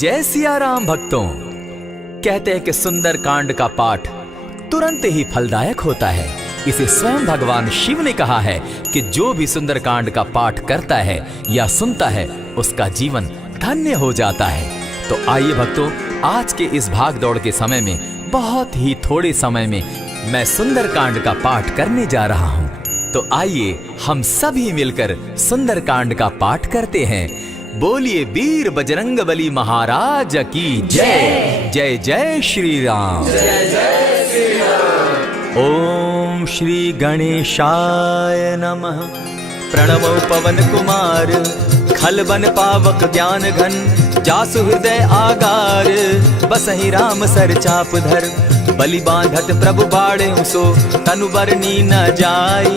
जय सिया राम भक्तों। कहते हैं कि सुंदर कांड का पाठ तुरंत ही फलदायक होता है। इसे स्वयं भगवान शिव ने कहा है कि जो भी सुंदर कांड का पाठ करता है या सुनता है उसका जीवन धन्य हो जाता है। तो आइए भक्तों, आज के इस भाग दौड़ के समय में बहुत ही थोड़े समय में मैं सुंदर कांड का पाठ करने जा रहा हूँ। तो आइए हम सभी मिलकर सुंदर कांड का पाठ करते हैं। बोलिए वीर बजरंगबली महाराज की जय। जय जय श्री राम। जय जय श्री राम। ओम श्री गणेशाय नमः। प्रणमो पवन कुमार खलबन पावक ज्ञान घन जासु हृदय आगार बसहि राम सर चाप धर बलि बांधत प्रभु बाड़े सो तनु बरनी न जाई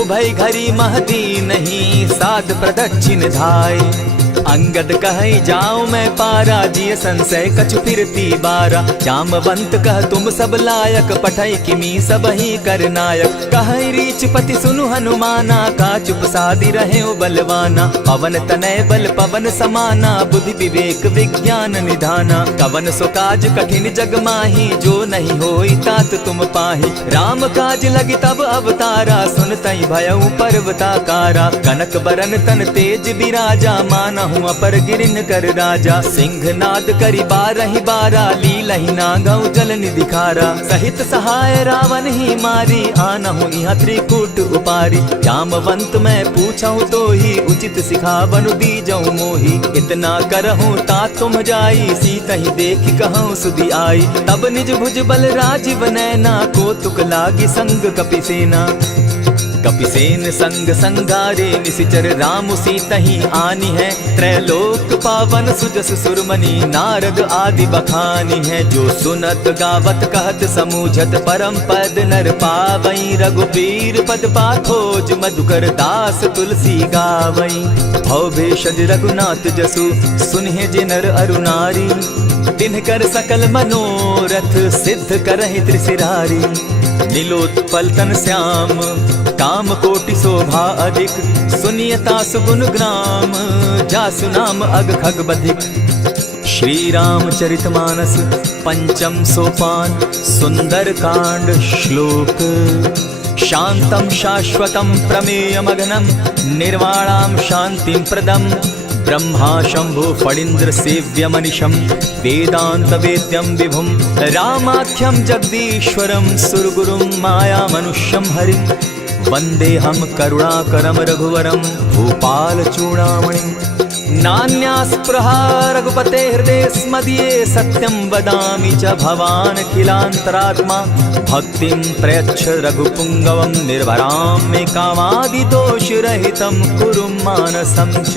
उभय घरी महती नहीं साध प्रदक्षिण धाई अंगद कहे जाऊं मैं पारा जिय संशय कछु फिरती बारा जामवंत कह तुम सब लायक पठै किमी सब ही कर नायक कहे रीच पति सुनु हनुमाना का चुप सादी रहे बलवाना पवन तनय बल पवन समाना बुद्धि विवेक विज्ञान निधाना कवन सो काज कठिन जग माही जो नहीं होई तात तुम पाही राम काज लगी तब अवतारा सुनतई भयउ पर्वताकारा कनक बरन तन तेज बिराजा माना हूँ अपर गिरिन कर राजा सिंह नाद करी बारहि बारा लीलहि नागौ जल निधि खारा सहित सहाय रावण ही मारी आनहु इहाँ त्रिकूट उपारी जामवंत मैं पूछऊँ तो ही उचित सिखावनु दीजऊँ मोही इतना करहूँ ता तुम जाई सीता ही देखी कहूँ सुधि आई तब निज भुज बल राजीव नैना को तुक लागी संग कपिसेना कपिसेन संग संगारे निशिचर राम सीता ही आनी है त्रैलोक पावन सुजस सुरमणि नारद आदि बखानी है जो सुनत गावत कहत समूझत परम पद नर पावई रघुबीर पद पाखोज मधुकर दास तुलसी गावई भव भेषज रघुनाथ जसु सुनहि जिनर अरुनारी तिनकर सकल मनोरथ सिद्ध करहि त्रिशिरारी नीलोत्पल तन श्याम काम कोटि शोभा अधिक सुनियता सुगुण ग्राम जासु नाम अग खग बधिक। श्री रामचरितमानस पंचम सोपान सुंदर कांड श्लोक शांतम शाश्वतम प्रमेयमगनम निर्वाणाम शांतिम प्रदम ब्रह्मा शंभु फणीन्द्र सेव्य मनिशम वेदांत वेद्यम विभुम रामाख्यम जगदीश्वरम सुरगुरुम माया मनुष्यम हरिम वंदे हम करुणाकरम रघुवरम भूपाल चूड़ामणिम नान्यास्पृहा रघुपते हृदय स्मदीये सत्यं वदामि च भवान् खिलान्तरात्मा भक्तिं प्रयच्छ रघुपुङ्गवं निर्भरां मे कामादिदोषरहितं कुरु मानसं च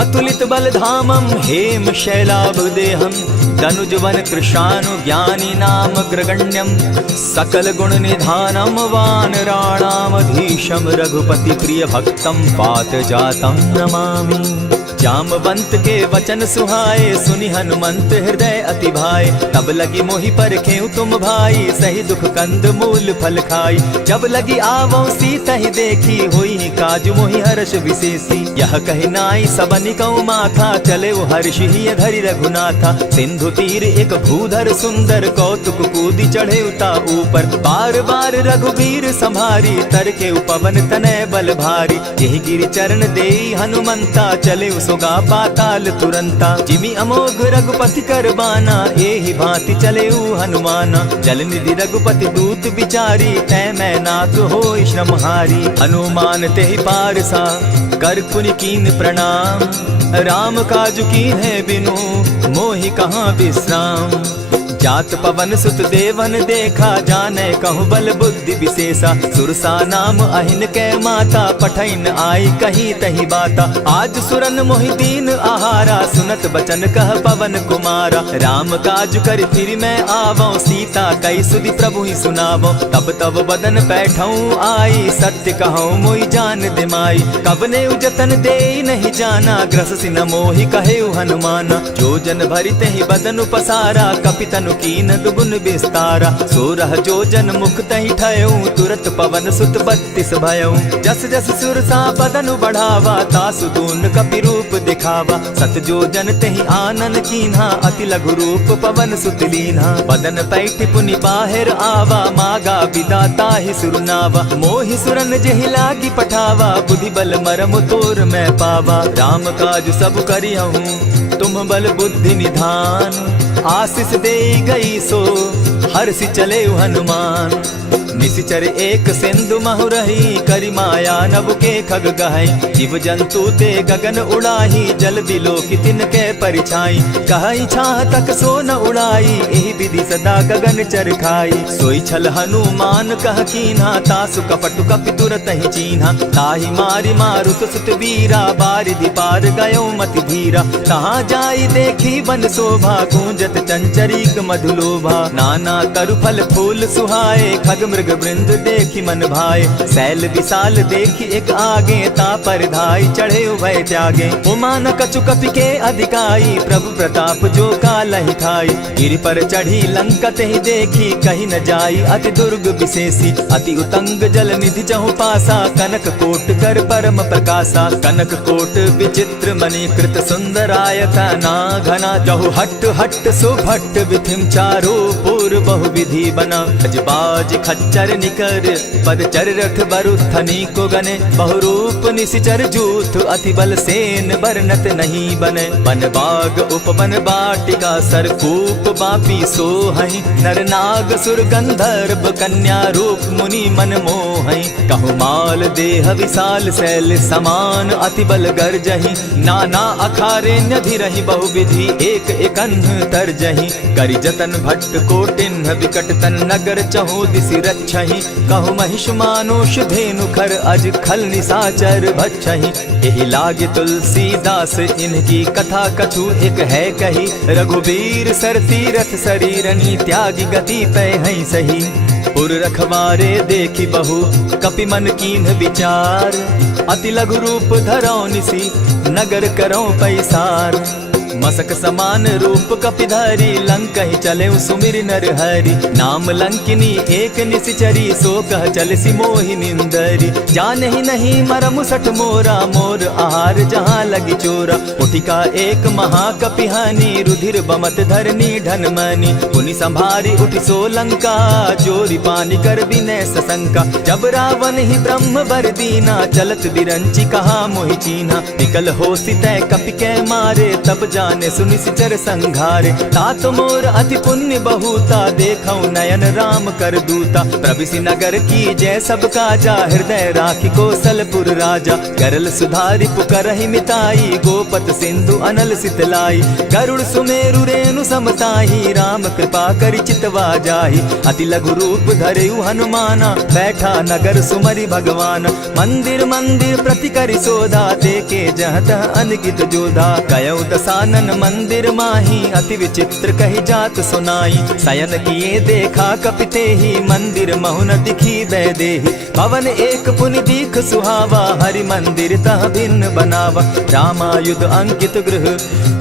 अतुलित बलधामं हेम शैलाभदेहं दनुजवन कृशानुज्ञानी नाम ग्रगण्यं सकल गुण निधानं वानराणामधीशं रघुपति प्रिय भक्तं पात जातं नमामि। जामवंत के वचन सुहाए सुनि हनुमंत हृदय अति भाए तब लगी मोहि परखेउ तुम भाई सही दुख कंद मूल फल खाई जब लगी आवो सीता ही देखी हुई काज मोहि हर्ष विशेषी यह कहि नाई सबनि कौ माथा चले वो हर्ष ही धरि रघुनाथा सिंधु तीर एक भूधर सुंदर कौतुक कूदी चढ़े उता ऊपर बार बार रघुबीर संभारी तर के उपवन तनय बल भारी यही गिरि चरण देई हनुमंता चले सोगा पाताल तुरंता जिमि अमोघ रघुपति कर बाना एहि भांति चले हनुमाना जल निधि रघुपति दूत बिचारी तै मैं नाक होई श्रमहारी हनुमान तेहि पारसा कर पुनि कीन प्रणाम राम काज कीन है बिनु मोहि कहाँ विश्राम जात पवन सुत देवन देखा जाने कहूँ बल बुद्धि विशेषा सुरसा नाम अहिन कै माता पठैन आई कही तही बाता आज सुरन मोहि दीन आहारा सुनत बचन कह पवन कुमारा राम काज कर फिर मैं आवो सीता कई सुधि प्रभु ही सुनावो तब तब बदन बैठऊँ आई सत्य कहूँ मोहि जान दिमाई कबने उजतन दे नहीं जाना ग्रस सिन मोहि कहे हनुमाना जो जन भरित ही बदन पसारा कपितन तनु कीन दुगुन विस्तारा। 16 जोजन मुख तहि ठयऊ, तुरत पवन सुत 32 भयऊ। जस जस सुरसा बदनु बढ़ावा, तासु दून कपि रूप दिखावा। 7 जोजन तेहि आनन कीन्हा, अति लघु रूप पवन सुत लीन्हा। बदन पैठ पुनि बाहिर आवा, मागा विदा ताहि सुरनावा। मोहि सुरन जेहि लागी पठावा, बुद्धि बल मरम तोर मैं पावा। राम काज सब करियहूँ, तुम बल बुद्धि निधान। आशीष दे गई सो हर्षि चले हनुमान। निशिचर एक सिंधु महु रही, करि माया नभ के खग गहई। जीव जंतु ते गगन उड़ाही, जल दिलो कि तिनके परिछाई। कहई छाह तक सो न उड़ाई, एहि विधि सदा गगन चर खाई। सोई छल हनुमान कह कीन्हा, तासु कपटु कपि तुरत ही चीन्हा। ताहि मारि मारुत सुत वीरा, बारिधि पार गयो मति धीरा। कहाँ जाई देखी बन शोभा, गूंजत चंचरीक मधुलोभा। नाना तरु फल फूल सुहाए, खग मृग वृंद देखी मन भाए। सैल विशाल देखी एक आगे, ता पर धाई चढ़े उभय त्यागे। उमान कछु कपि के अधिकाई, प्रभु प्रताप जो कालहि खाई। गिरि पर चढ़ी लंका तेहि देखी, कहीं न जाई अति दुर्ग विशेषी। अति उतंग जल निधि चहु पासा, कनक कोट कर परम प्रकाशा। कनक कोट विचित्र मणि कृत सुंदरायतना घना। जहु हट हट सुभट विधिम चारो पूर बहु विधि बना। अजबाज खच्चर निकर पदचर रथ बरुथनी को गने। बहुरूप निशिचर जूथ अति बल सेन बरनत नहीं बने। बन बाग उपवन बाटिका सरकूप बापी सोहई। नर नाग सुर गंधर्व कन्या रूप मुनि मन मोहई। कहु माल देह विशाल शैल समान, अति बल गर्जहि। नाना अखारे न्यधिरहि बहुविधि, एक एकन्ह तरजहि। करि जतन भट्ट कोटिन्ह विकट तन नगर चहु दिसि रक्षहि। कहु महिष मानुष धेनु खर अज खल निशाचर भक्षहि। एहि लागे तुलसीदास इनकी कथा कछु एक है कही। रघुबीर सर तीरथ शरीरनी, त्यागी गति पै हई सही। पुर रखवारे देखी बहु कपि मन कीन्ह विचार। अति लघु रूप धरौ निसी, नगर करौ पैसार। मसक समान रूप कपिधारी, लंकहि चले सुमिर नर हरि। नाम लंकिनी एक निशिचरी, सो कह चल सी मोहि निंदरी। जानहि नहीं मरम सठ मोरा, मोर आहार जहाँ लगी चोरा। उठिका एक महाकपिहानी, रुधिर बमत धरनी ढन मनी। पुनि संभारी उठि सो लंका, जोरी पानी कर विनय सशंका। जब रावण ही ब्रह्म बर दीना, चलत बिरंची कहा मोहि चीन्हा। निकल हो सितै कपि कै मारे, तब जाने सुनिशिचर संघारे। तात मोर अति पुण्य बहुता, देखौ नयन राम कर दूता। प्रविशि नगर की जय सब काजा, हृदय राखी कौशलपुर राजा। करल सुधारि पुकरहि मिताई, गोपत सिंधु अनल सितलाई। गरुड़ सुमेरु रेणु समताही, राम कृपा करि चितवा जाहि। अति लघु रूप धरेउ हनुमाना, बैठा नगर सुमरि भगवान। मंदिर मंदिर प्रति करि सोधा, देखे जहत अनगित जोधा। गयौ दसानन मंदिर माही, अति विचित्र कही जात सुनाई। शयन किए देखा कपिते ही, मंदिर महु न दिखी वैदेही। भवन एक पुनि दीख सुहावा, हरि मंदिर तह भिन्न बनावा। रामायुध अंकित गृह,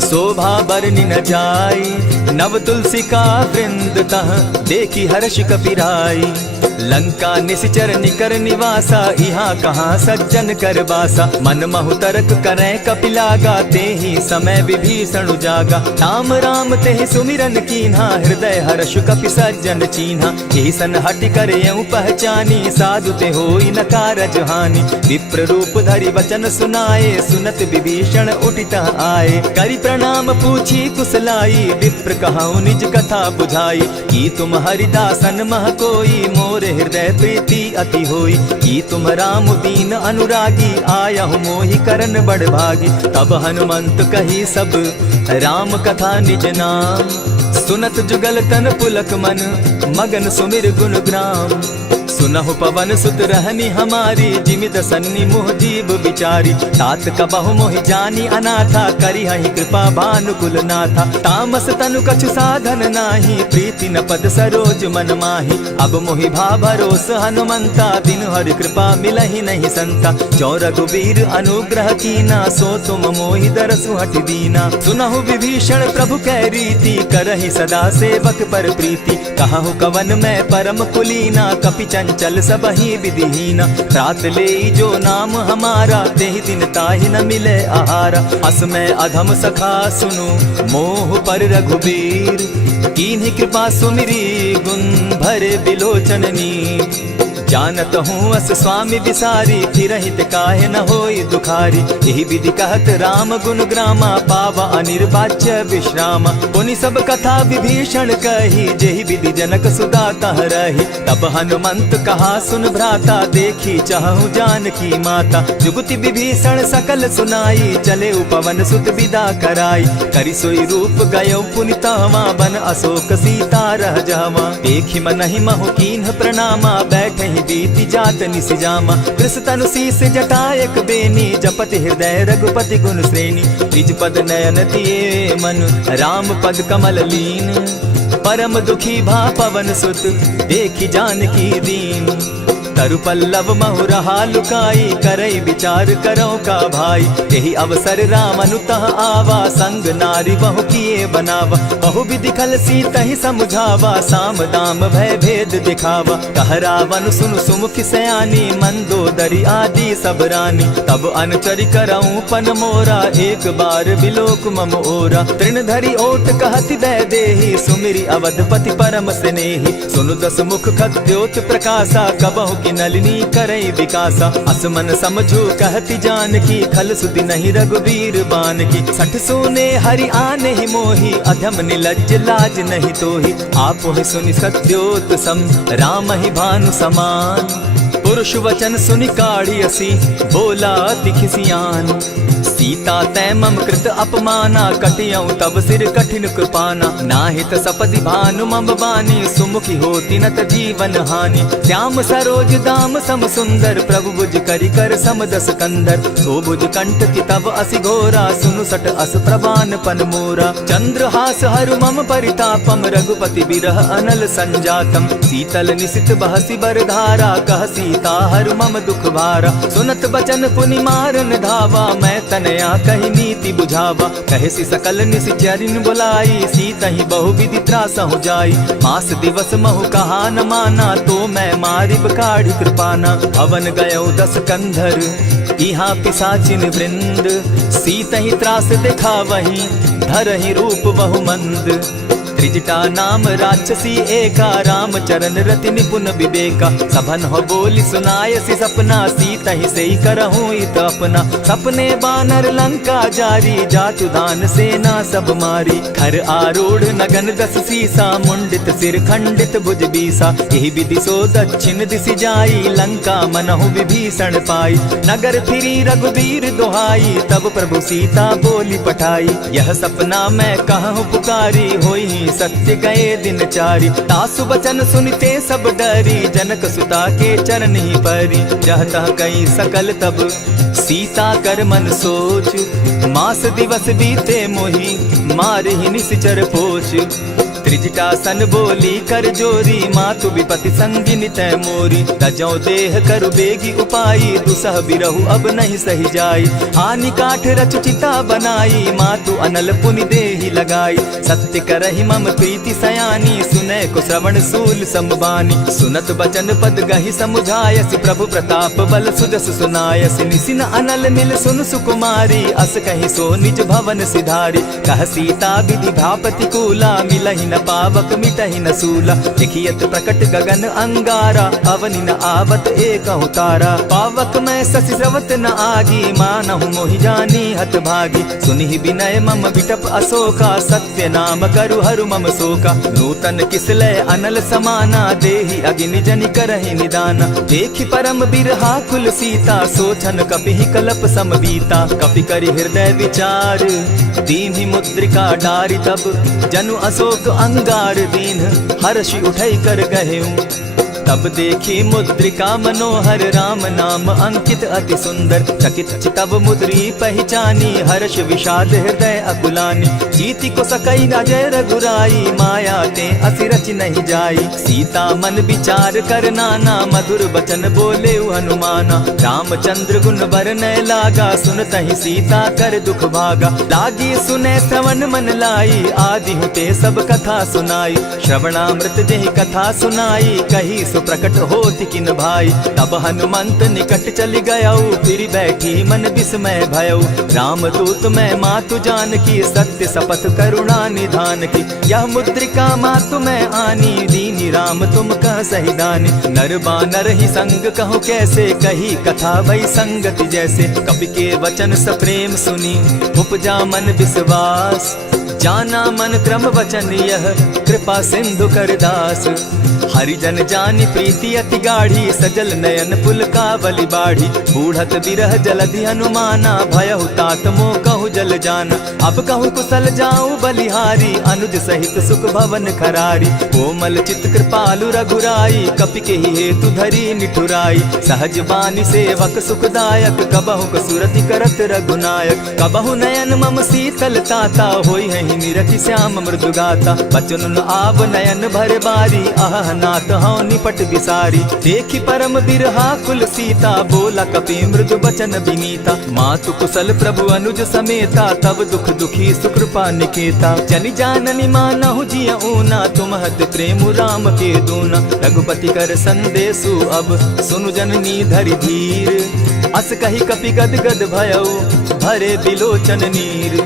शोभा बरनि न जाई। नव तुलसी का वृंद तह, देखी हर्ष कपिराई। लंका निशिचर निकर निवासा, यहाँ कहाँ सज्जन कर बासा। मन महु तरक करै कपिलागा, तेहि समय विभीषण जागा। राम राम तेहि सुमिरन कीन्हा, हृदय हर्ष कपि सज्जन चीन्हा। एहि सन हटि करयउ पहचानी, साधु ते होई न कारज हानि। विप्र रूप धरि वचन सुनाए, सुनत विभीषण उठितः आए। करि प्रणाम पूछी कुशलाई, विप्र कहौ निज कथा बुझाई। की तुम हरिदासन मह कोई, मोर हृदय प्रीति अति होई। की तुम राम दीन अनुरागी, आयहु मोहि करन बड़ भागी। तब हनुमंत कही सब राम कथा निज नाम। सुनत जुगल तन पुलक मन, मगन सुमिर गुण ग्राम। सुनहु पवन सुत रहनी हमारी, जिमि दसन्नी मुह जीव बिचारी। तात कबहु मोहि जानी अनाथा, करी हहि कृपा भानुकुल नाथा। तामस तनु कछु साधन नाही, प्रीति न पद सरोज मन माही। अब मोहि भा भरोस हनुमंता, दिन हरि कृपा मिलहि नहीं संता। जो रघुबीर अनुग्रह कीना, सो तुम मोहि दरसु हठि दीना। सुनहु विभीषण प्रभु कै रीति, करहि सदा सेवक पर प्रीति। कहु कवन मैं परम कुलीना, कपि चंचल सबहि विधिहीना। रात ले जो नाम हमारा, तेहि दिन ताहि न मिले आहारा। अस मैं अधम सखा सुनु, मोह पर रघुबीर। कीन्ही कृपा सुमिरी, गुण भरे बिलोचन नीर। जानत हूँ अस स्वामी बिसारी, फिरहित काहे न होई दुखारी। यही विधि कहत राम गुण ग्रामा, पावा अनिर्वाच्य विश्राम। पुनि सब कथा विभीषण कही, जेहि विधि जनक सुदा तह रही। तब हनुमंत कहा सुन भ्राता, देखी चाहूँ जानकी माता। जुगति विभीषण सकल सुनाई, चले पवन सुत विदा कराई। करि सोई रूप गयो पुनि तहवा, बन अशोक सीता रह जावा। देखि मनहि महु कीन्ह प्रणामा, बैठहि बीति जात निसिजामा। कृष तनु शीस जटायक बेनी, जपति हृदय रघुपति गुण श्रेणी। निज पद नयन दिए मन, राम पद कमल लीन। परम दुखी भा पवन सुत, देखि जानकी दीन। तरु पल्लव महु रहा लुकाई, करई विचार करो का भाई। यही अवसर राम अनुतः आवा, संग नारी बहु किए बनावा। बहु विधि खल सीतहि समझावा, साम दाम भय भेद दिखावा। कह रावण सुन सुमुखि सयानी, मंदोदरी आदि सब रानी। तब अनुचरि करऊं पन मोरा, एक बार बिलोक मम ओरा। तृण धरि ओट कहति वैदेही, सुमिरि अवधपति परम स्नेही। सुनु दस मुख खद्योत प्रकाशा, कबहु की नलिनी करई विकासा। असमन समझू कहती जानकी, खल सुधि नहीं रघुबीर बान की। सठ सोने हरि आने ही मोही, अधम निलज्ज लाज नहीं तोही। आप ही सुनि सत्योत सम, राम ही भानु समान। पुरुष वचन सुनि काढ़ी असी, बोला अति खिसियान। सीता तै मम कृत अपमाना, कटियऊ तब सिर कठिन कृपाना। नाहित सपदि भानु मम बानी, सुमुखी होती नत जीवन हानि। श्याम सरोज दाम सम सुंदर, प्रभु बुझ करि कर समदस कंदर। सो बुझ कंठ की तब असि घोरा, सुनु सट अस प्रभान पन मोरा। चंद्रहास हरु मम परितापम, रघुपति बिरह अनल संजातम। शीतल निशित बहसी बरधारा, कह सीता हरु मम दुख भारा। सुनत बचन पुनि मारन धावा, मैं तनया कही नीति बुझावा। कहे सी सकल निश्चरिन बुलाई, सीतहि बहु विधि त्रासहु जाई। मास दिवस महु कहा न माना, तो मैं मारिब काढ़ी कृपाना। हवन गयो 10 कंधर, इहाँ पिशाचिन वृंद। सीतहि त्रास दिखावहि, धरहि रूप बहु मंद। त्रिजटा नाम राक्षसी एका, राम चरण रति निपुण विवेका। सभन हो बोली सुनायसी सपना, सीतहि सेई करहूँ इत अपना। सपने बानर लंका जारी, जातु दान सेना सब मारी। खर आरूढ़ नगन 10 सीसा, मुंडित सिर खंडित भुज बीसा। यही विधि सो दक्षिण दिशि जाई, लंका मनहु विभीषण पाई। नगर फिरी रघुबीर दुहाई, तब प्रभु सीता बोली पठाई। यह सपना मैं कहूँ पुकारी, होई सत्य गए दिन चारी। तासु बचन सुनते सब डरी, जनक सुता के चरण ही परी। जह तह कई सकल तब, सीता कर मन सोच। मास दिवस बीते मोही, मारे ही निश्चर पोच। त्रिजटा सन बोली कर जोरी, मातु विपति संगिनी तै मोरी। तजौ देह करु बेगी उपाई, दुसह बिरहु अब नहीं सही जाई। हानि काठ रच चिता बनाई, मातु अनल पुनि देहि लगाई। सत्य करहि मम प्रीति सयानी, सुनै को श्रवण सूल समबानी। सुनत बचन पद गहि समुझायसि, प्रभु प्रताप बल सुजस सुनायसि। निसिन अनल मिल सुन सुकुमारी, अस कहि सो निज भवन सिधारी। कह सीता विधि भापति कूला, मिलहि न पावक मिटहि न सूला। लिखियत प्रकट गगन अंगारा, अवनि न आवत एकहु तारा। पावक मैं शशि स्रवत न आगी, मानहु मोहि जानी हत भागी। सुनिहि विनय मम बिटप अशोका, सत्य नाम करु हरु मम शोका। नूतन किसलय अनल समाना, देहि अगिनि जनि करहि निदाना। देखि परम बिरहा कुल सीता, सोचन कपिहि कलप समबीता। कपि करि हृदय विचार, दीन्हि मुद्रिका डारि। तब जनु अशोक अंगार दीन, हर्षि उठै कर गहेऊ। तब देखी मुद्रिका मनोहर राम नाम अंकित अति सुंदर। चकित चितव मुद्री पहचानी हर्ष विषाद हृदय अकुलानी। जीति को सकई अजय रघुराई माया ते असि रच नहीं जाई। सीता मन विचार कर नाना मधुर बचन बोले हनुमाना। रामचंद्र गुण बरनय लागा सुनतहि सीता कर दुख भागा। लागी सुने श्रवण मन लाई आदि हुते सब कथा सुनाई। श्रवणामृत जेहि कथा सुनाई कही सो प्रकट होति किन भाई। तब हनुमंत निकट चली गयऊ फिर बैठी मन विस्मय भयऊ। रामदूत मैं मातु जान की सत्य शपथ करुणा निधान की। यह मुद्रिका मातु मैं आनी दीनी राम तुम कह सही दानी। नर बानर ही संग कहो कैसे कही कथा भई संगति जैसे। कपि के वचन सप्रेम सुनी उपजा मन विश्वास। जाना मन क्रम वचन यह कृपा सिंधु कर दास। हरिजन जानी प्रीति अति गाढ़ी सजल नयन पुलकावली बाढ़ी। बूढ़त बिरह जलधि हनुमाना भयहु तात मोह कहु जल जाना। अब कहु कुशल जाऊं बलिहारी अनुज सहित सुख भवन खरारी। कोमल चित कृपालु रघुराई कपि के ही हेतु धरी निठुराई। सहज बानी सेवक सुखदायक कबहु कसुरति करत रघुनायक। कबहु नयन मम शीतल ताता होई है निरखि श्याम मृदु गाता। बचन आव नयन भर बारी आह नाथ हौ निपट बिसारी। देखी परम बिरहा कुल सीता बोला कपि मृदु बचन विनीता। मातु कुशल प्रभु अनुज समेता तब दुख दुखी सुकृपा निकेता। जनि जाननी मानहु जिय ऊना तुम्हत प्रेम राम के दूना। रघुपति कर संदेशु अब सुनु जननी धरि धीर। अस कही कपि गद गद भयऊ भरे बिलोचन नीर।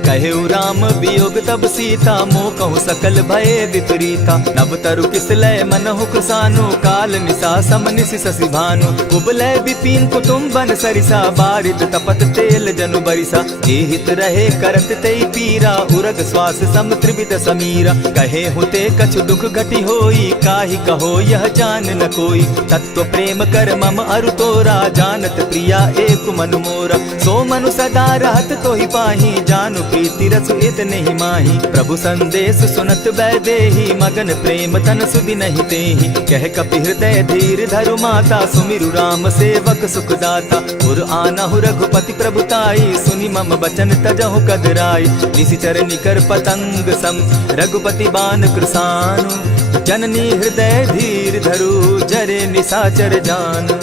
कहेउ राम वियोग तब सीता मोह कहु सकल भये विपरीता। नव तरु किसलय मनहु कुसानु काल निशा समनिस शशि भानु। कुबलय विपिन कुटुम्बन सरिसा बारिद तपत तेल जनु बरिसा। हित रहे करत तेई पीरा उरग श्वास सम त्रिविध समीरा। कहे हुते कछु दुख घटी होई काहि कहो यह जान न कोई। तत्व प्रेम कर मम अरु तोरा जानत प्रिया एक मनु मोरा। सो मनु सदा रहत तोहि पाही जानु प्रीति रसु इतने ही माही। प्रभु संदेश सुनत वैदेही मगन प्रेम तन सुधि नहीं तेहि। कह कपि हृदय धीर धरु माता सुमिरु राम सेवक सुखदाता। उर आनहु रघुपति प्रभुताई सुनि मम बचन तजहु कदराई। निशिचर निकर पतंग सम रघुपति बान कृसानु। जननी हृदय धीर धरु जरे निशाचर जान।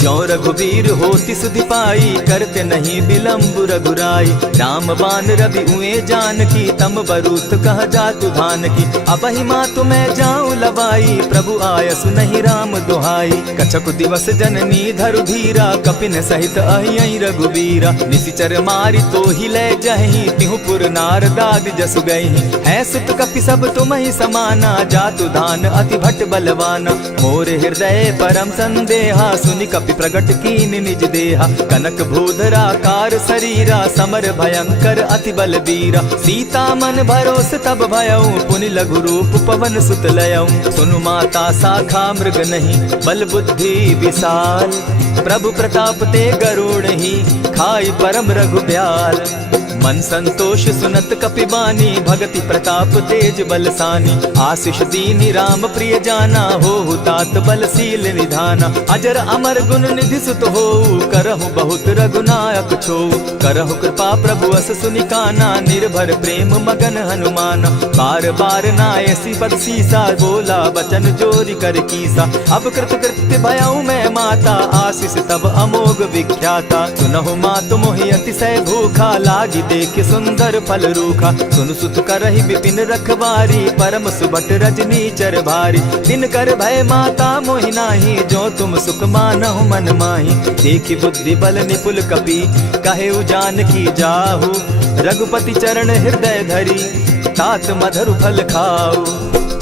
ज्यों रघुवीर होति सुधि पाई करते नहीं विलम्ब रघुराई। राम बान रवि उए जानकी तम बरूत कह जातु धान की। अबहि मातु मैं जाऊं लवाई प्रभु आयसु नहीं राम दुहाई। कछक दिवस जननी धरु धीरा कपिन सहित अहियहि रघुवीरा। निशिचर मारी तो ही ले जहि तिहु पुर नारदादि जसु गई। है सुत कपि सब तुमहि समाना जातु धान अति भट बलवाना। मोर हृदय परम संदेहा सुनि कपि प्रगट कीन निज देहा। कनक भूधराकार शरीरा समर भयंकर अति बलबीरा। सीता मन भरोस तब भयऊ पुनि लघु रूप पवन सुत लयऊ। सुनु माता शाखा मृग नहीं बल बुद्धि विशाल। प्रभु प्रताप ते गरुड़ ही खाई परम रघु ब्याल। मन संतोष सुनत कपि बानी भगति प्रताप तेज बलसानी। आशीष दीनी राम प्रिय जाना हो तात बलशील निधाना। अजर अमर गुण निधि सुत हो करहु बहुत रघुनायक छो। करहु कृपा प्रभु अस सुनि काना निर्भर प्रेम मगन हनुमाना। बार बार नायसी पद सीसा बोला बचन जोरी कर कीसा। अब कृत कृत्य भयऊ मैं माता आशीष तब अमोघ विख्याता। सुनहु मातु मोहि अतिशय भूखा लागी देख सुंदर फल रूखा। सुन सुत करहि विपिन रखवारी परम सुबट रजनी चर भारी। दिन कर भय माता मोहि नाही जो तुम सुख मानहु मन माही। देखी बुद्धि बल निपुल कपि कहे जानकी जाहु। रघुपति चरण हृदय धरी तात मधुर फल खाऊ।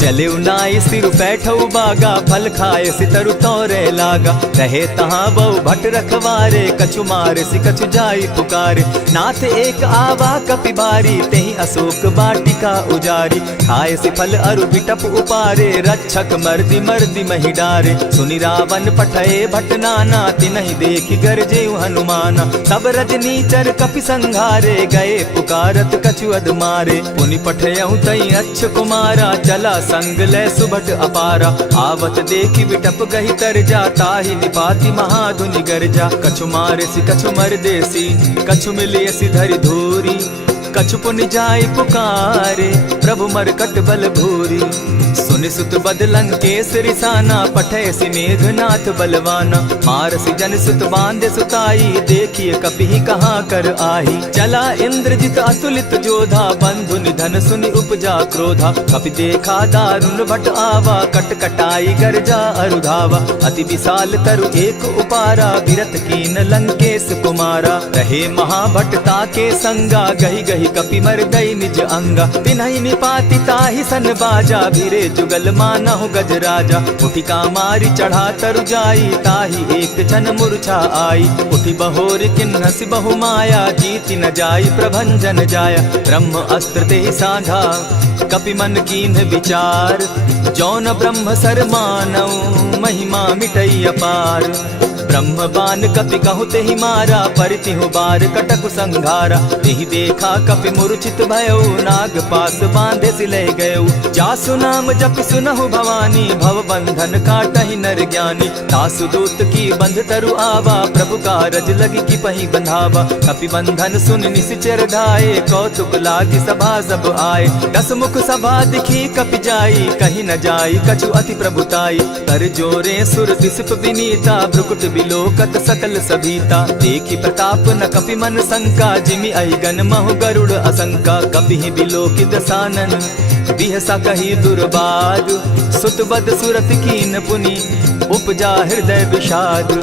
चले नाई सिर बैठऊ बागा फल खाए सितरु तोरे लागा। रहे तहाँ बहु भट रखवारे कछु मारे सि कछु जाई पुकारे। नाथ एक आवा कपि बारी तेहि अशोक वाटिका उजारी। खाए सि फल अरु बिटप उपारे रक्षक मर्दि मर्दि महि डारे। सुनि रावण पठये भट नाना तिनहि देखि गरजे हनुमाना। तब रजनी चर कपि संघारे गए पुकारत कछु अध मारे। पुनि पठयऊ तई अच्छ कुमारा चला संग ले सुभट अपारा, आवत देखी विटप गही तर जाता ही निपाति महाधुनि गर्जा। कछु मारेसी कछु मर देसी, कछु मिलियसी धरि धूरी, कछु पुनि जाय पुकारे, प्रभु मरकट बल भूरी। सुनि सुत बद लंकेश रिसाना, पठैसी मेघनाथ बलवाना। मारसी जन सुत बांधे सुताई, देखिए कपि कहाँ कर आही। चला इंद्रजित अतुलित जोधा, बंधु निधन सुनि उपजा क्रोधा। कपि देखा दारुण भट आवा, कट कटाई गर्जा अरुधावा। अति विशाल तरु एक उपारा, बिरत कीन लंकेश कुमारा। रहे महाभट ताके संगा, गही गही कपि मर गई निज अंगा। तिन्हि निपाति ताहि सन बाजा, भीरे जुगल मानहु गजराजा। उठिका मारी चढ़ा तरु जाई, ताहि एक क्षण मूर्छा आई। उठि बहोर किन्हसि बहु माया, जीति न जाई प्रभंजन जाया। ब्रह्म अस्त्र तेहि साधा, कपि मन कीन्ह विचार। जौन ब्रह्म सर मानऊ, महिमा मिटई अपार। ब्रह्म बान कपि कहु तेहि मारा, परितिहु बार कटक संघारा। तेहि देखा कपि मूर्छित भयउ, नाग पास बांधे सिले गयउ। जासु नाम जपि सुनहु भवानी, भव बंधन काटहि नर ज्ञानी। तासु दूत की बंध तरु आवा, प्रभु कारज लगी की पहि बंधावा। कपि बंधन सुन निसिचर धाये, कौतुक लागी सभा सब आए। दस मुख सभा दिखी कपि जाई, कहीं न जाई कछु अति प्रभुताई। कर जोरे सुर दिसप विनीता, भ्रुकुट बिलोकत सकल सभीता। देखी प्रताप न कपि मन शंका, जिमि अहिगन महु गरुड़ असंका। कपि बिलोकि दसानन, बिहसा कही दुर्बाद। सुत बद सुरत कीन पुनि, उपजा हृदय विषाद।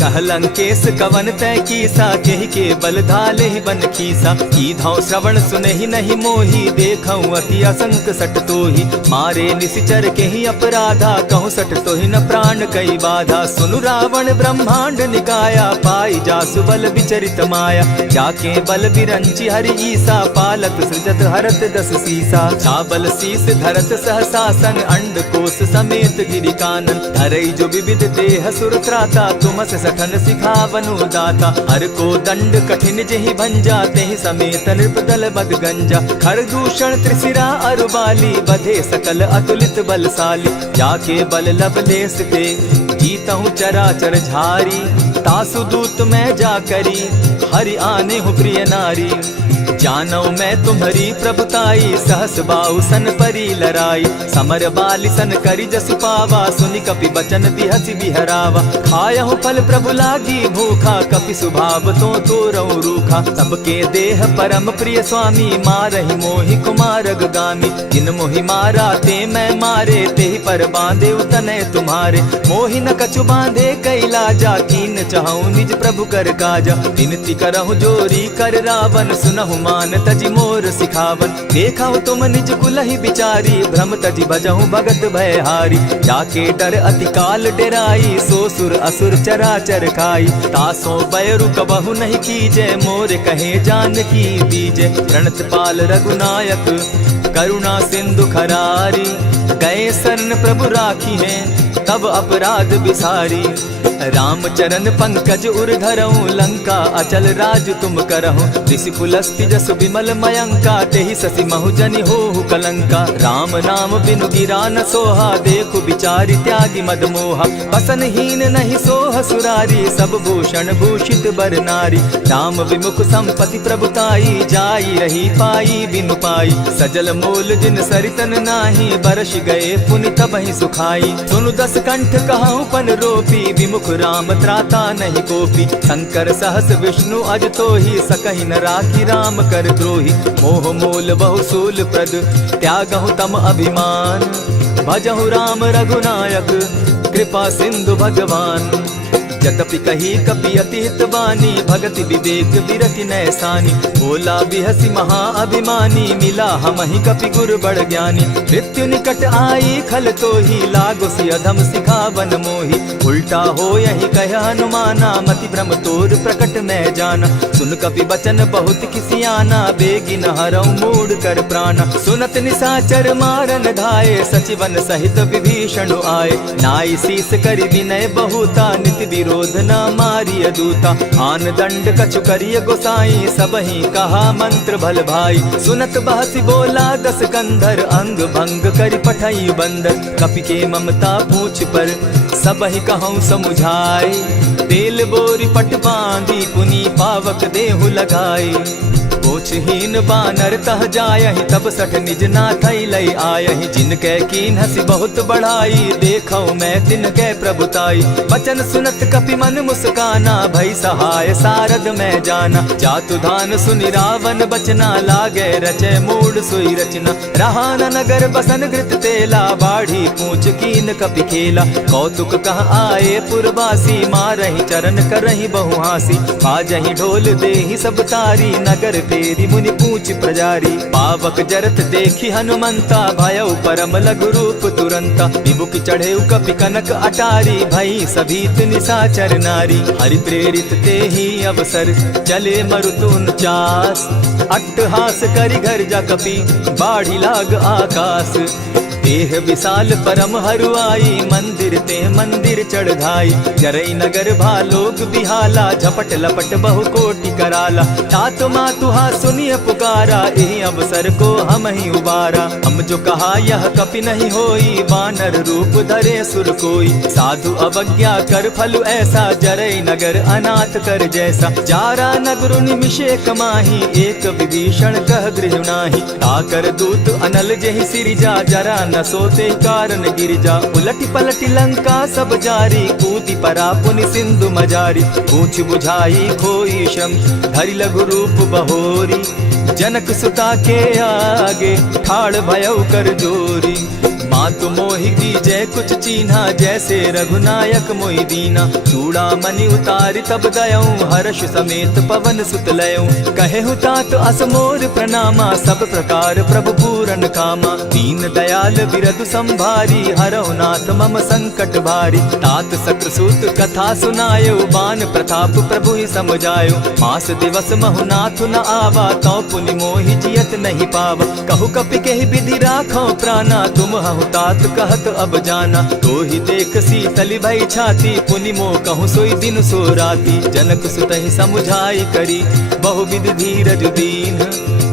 कह लंकेश कवन तै कीसा, केहि के बल धाले ही बन खीसा। कीधौ श्रवण सुनहि नहीं मोही, देखऊं अति असंक सट तोही। मारे निसिचर केहि अपराधा, कहूँ सट तोहि न प्राण कई बाधा। सुनु रावण ब्रह्मांड निकाया, पाई जासु बल विचरित माया। जाके बल बिरंचि हरि ईसा, पालत सृजत हरत दस सीसा। चाबल शीस धरत सहसासन, अंड कोश समेत गिरि कानन। धरई जो विविध देह सुर त्राता, तुमस सठन सिखावनु दाता। हर को दंड कठिन जेहि भंजा, तेहि समेत नृपदल बद गंजा। खरदूषण त्रिशिरा अरुबाली, बधे सकल अतुलित बलशाली। जाके बल लवलेस ते, जीतहु चराचर झारी। तासु दूत मैं जा करी, हरि आने हूँ प्रिय नारी। जानौ मैं तुम्हारी प्रभुताई, सहस बाहु सन परी लराई। समर बाली सन करि जसु पावा, सुनि कपि बचन बिहसि बिहरावा। खायहु फल प्रभु लागी भूखा, कपि सुभाव तो तोरऊ रूखा। सबके देह परम प्रिय स्वामी, मारहि मोहि कुमारग गामी। जिन मोहि मारा ते मैं मारे, तेहि पर बांधे उतने तुम्हारे। मोहि न कछु बांधे कैलाजा, कीन चाहूं निज प्रभु कर काजा। विनती करहु जोरी कर रावण, सुनहु मान तजि मोर सिखावन। देखा तुम निज कुलहि बिचारी, भ्रम तजि भजहु भगत भयहारी। जाके डर अति काल डेराई, सो सुर असुर चराचर खाई। तासो बैरु कबहु नहीं कीजे, मोर कहे जानकी बीजे। प्रणत पाल रघुनायक, करुणा सिंधु खरारी। गए शरण प्रभु राखी हैं, तब अपराध बिसारी। राम चरण पंकज उर धरऊं, लंका अचल राज तुम करहूं। ऋषि पुलस्ति जस विमल मयंका, तेहि ससि महु जनि होहु कलंका। राम नाम बिनु गिरा न सोहा, देखु बिचारी त्यागी मद मोहा। बसन हीन नहीं सोह सुरारी, सब भूषण भूषित बर नारी। राम विमुख संपति प्रभुताई, जाई रही पाई बिनु पाई। सजल मूल जिन सरितन नाही, बरस गए पुनि तबहि सुखाई। सुनु दस कंठ कहूँ पन रोपी, विमुख राम त्राता नहीं कोपी। शंकर सहस विष्णु अज तो ही, सकहि न राखी राम कर द्रोही। मोह मूल बहु सूल प्रद, त्यागहु तम अभिमान। भजहु राम रघुनायक, कृपा सिंधु भगवान। जतपि कही कपि अति हित बानी, भगति विवेक विरति नैसानी। बोला बिहसि महा अभिमानी, मिला हमहि कपि गुर बड़ ज्ञानी। मृत्यु निकट आई खल तो ही, लागो सि अधम सिखावन मोही। उल्टा हो यही कह हनुमाना, मति भ्रम तोर प्रकट मैं जाना। सुन कपि बचन बहुत किसियाना, बेगी न हरऊ मूढ़ कर प्राणा। सुनत निसाचर मारन धाये, सचिवन सहित विभीषण आए। नाई शीस करि विनय बहुता, नित विरोध न मारिय दूता। आन दंड कछु करिय गोसाई, सबहि कहा मंत्र भल भाई। सुनत बहसी बोला दस कंधर, अंग भंग करि पठई बंदर। कपि के ममता पूछ पर, सबहि कहूँ समुझाए। तेल बोरी पट बांधी, पुनि पावक देहु लगाई। पोछहीन बानर तह जायहि, तब सठ निज नाथई लई आयहि। जिनकै कीन हसी बहुत बढ़ाई, देखौ मैं तिनकै प्रभुताई। बचन सुनत कपि मन मुस्काना, भई सहाय सारद मैं जाना। जातु धान सुनि रावण बचना, लागे रचे मूड सोई रचना। रहा न नगर बसन घृत तेला, बाढ़ी पूछ कीन कपि खेला। कौतुक कह आए पुरवासी, मारहि चरण करहि बहु हासी। बाजहि ढोल देहि सब तारी, नगर तेरी मुनि पूछ प्रजारी। पावक जरत देखी हनुमंता, भयउ परम लघु रूप तुरंता। विमुख चढ़े कपि कनक अटारी, भई सभीत निशाचर नारी। हरि प्रेरित ते ही अवसर, चले मरुतुन चास। अट्टहास करि घर जा कपि, बाढ़ी लाग आकाश। देह विशाल परम हरुआई, मंदिर ते मंदिर चढ़ाई। जरई नगर भालोग बिहाला, झपट लपट बहु कोटि कराला। तात मातुहा सुनिय पुकारा, एहि अवसर को हम ही उबारा। हम जो कहा यह कपि नहीं होई, वानर रूप धरे सुर कोई। साधु अवज्ञा कर फल ऐसा, जरई नगर अनाथ कर जैसा। जारा नगरु निमिषे कमाही, एक विभीषण कह गृह नाही। ताकर दूत अनल जेहि सिरिजा, जरा न सोते कारण गिरिजा। उलटि पलटि लंका सब जारी, कूदि परा पुनि सिंधु मजारी। पूछ बुझाई खोई श्रम, धरि लघु रूप बहोरी। जनक सुता के आगे, ठाड़ भयउ कर जोरी। मातु मोहि दीजै कुछ चीन्हा, जैसे रघुनायक मोहि दीना। चूड़ामणि उतारि तब दयऊं, हर्ष समेत पवन सुत लयऊं। कहेहु तात असमोर प्रणामा, सब प्रकार प्रभु पूरन कामा। दीन दयाल बिरदु संभारी, हरहु नाथ मम संकट भारी। तात सक्रसूत कथा सुनायो, बान प्रताप प्रभु ही समझायो। मास दिवस महु नाथ न आवा, तौ पुनि मोहि जियत नहीं पावा। कहु कपि केहि विधि राखो प्राणा, तुम हहु तात कहत अब जाना। तो ही देख शीतली भई छाती, पुनि मोह कहूँ सोई दिन सो राती। जनक सुतहि समुझाई करी, बहु विधि धीरज दीन।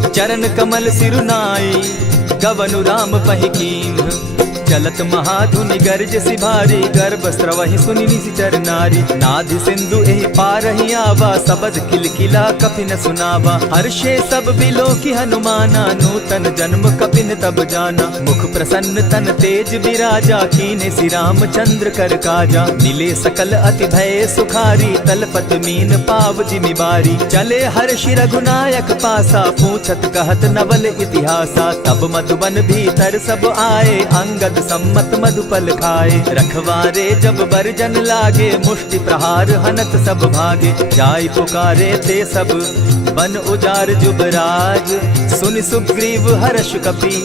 चरण कमल सिरुनाई, गवनु राम पहि कीन। चलत महाधुनि गर्ज सिभारी, गर्भ स्रवहि सुनि निशिचर नारी। नाधि सिंधु एहि पारहि आवा, सबद किलकिला कपि न सुनावा। हर्षे सब बिलो की हनुमाना, नूतन जन्म कपि न तब जाना। मुख प्रसन्न तन तेज विराजा, कीने श्री रामचंद्र कर काजा। मिले सकल अति भय सुखारी, तलपत मीन पाव जिमि बारी। चले हर्षि रघुनायक पासा, पूछत कहत नवल इतिहासा। तब मधुबन भीतर सब आए, अंगद सम्मत मधुपल खाए। रखवारे जब बरजन लागे, मुष्टि प्रहार हनत सब भागे। जाय पुकारे ते सब, बन उजार जुबराज। सुनि सुग्रीव हर्ष कपि,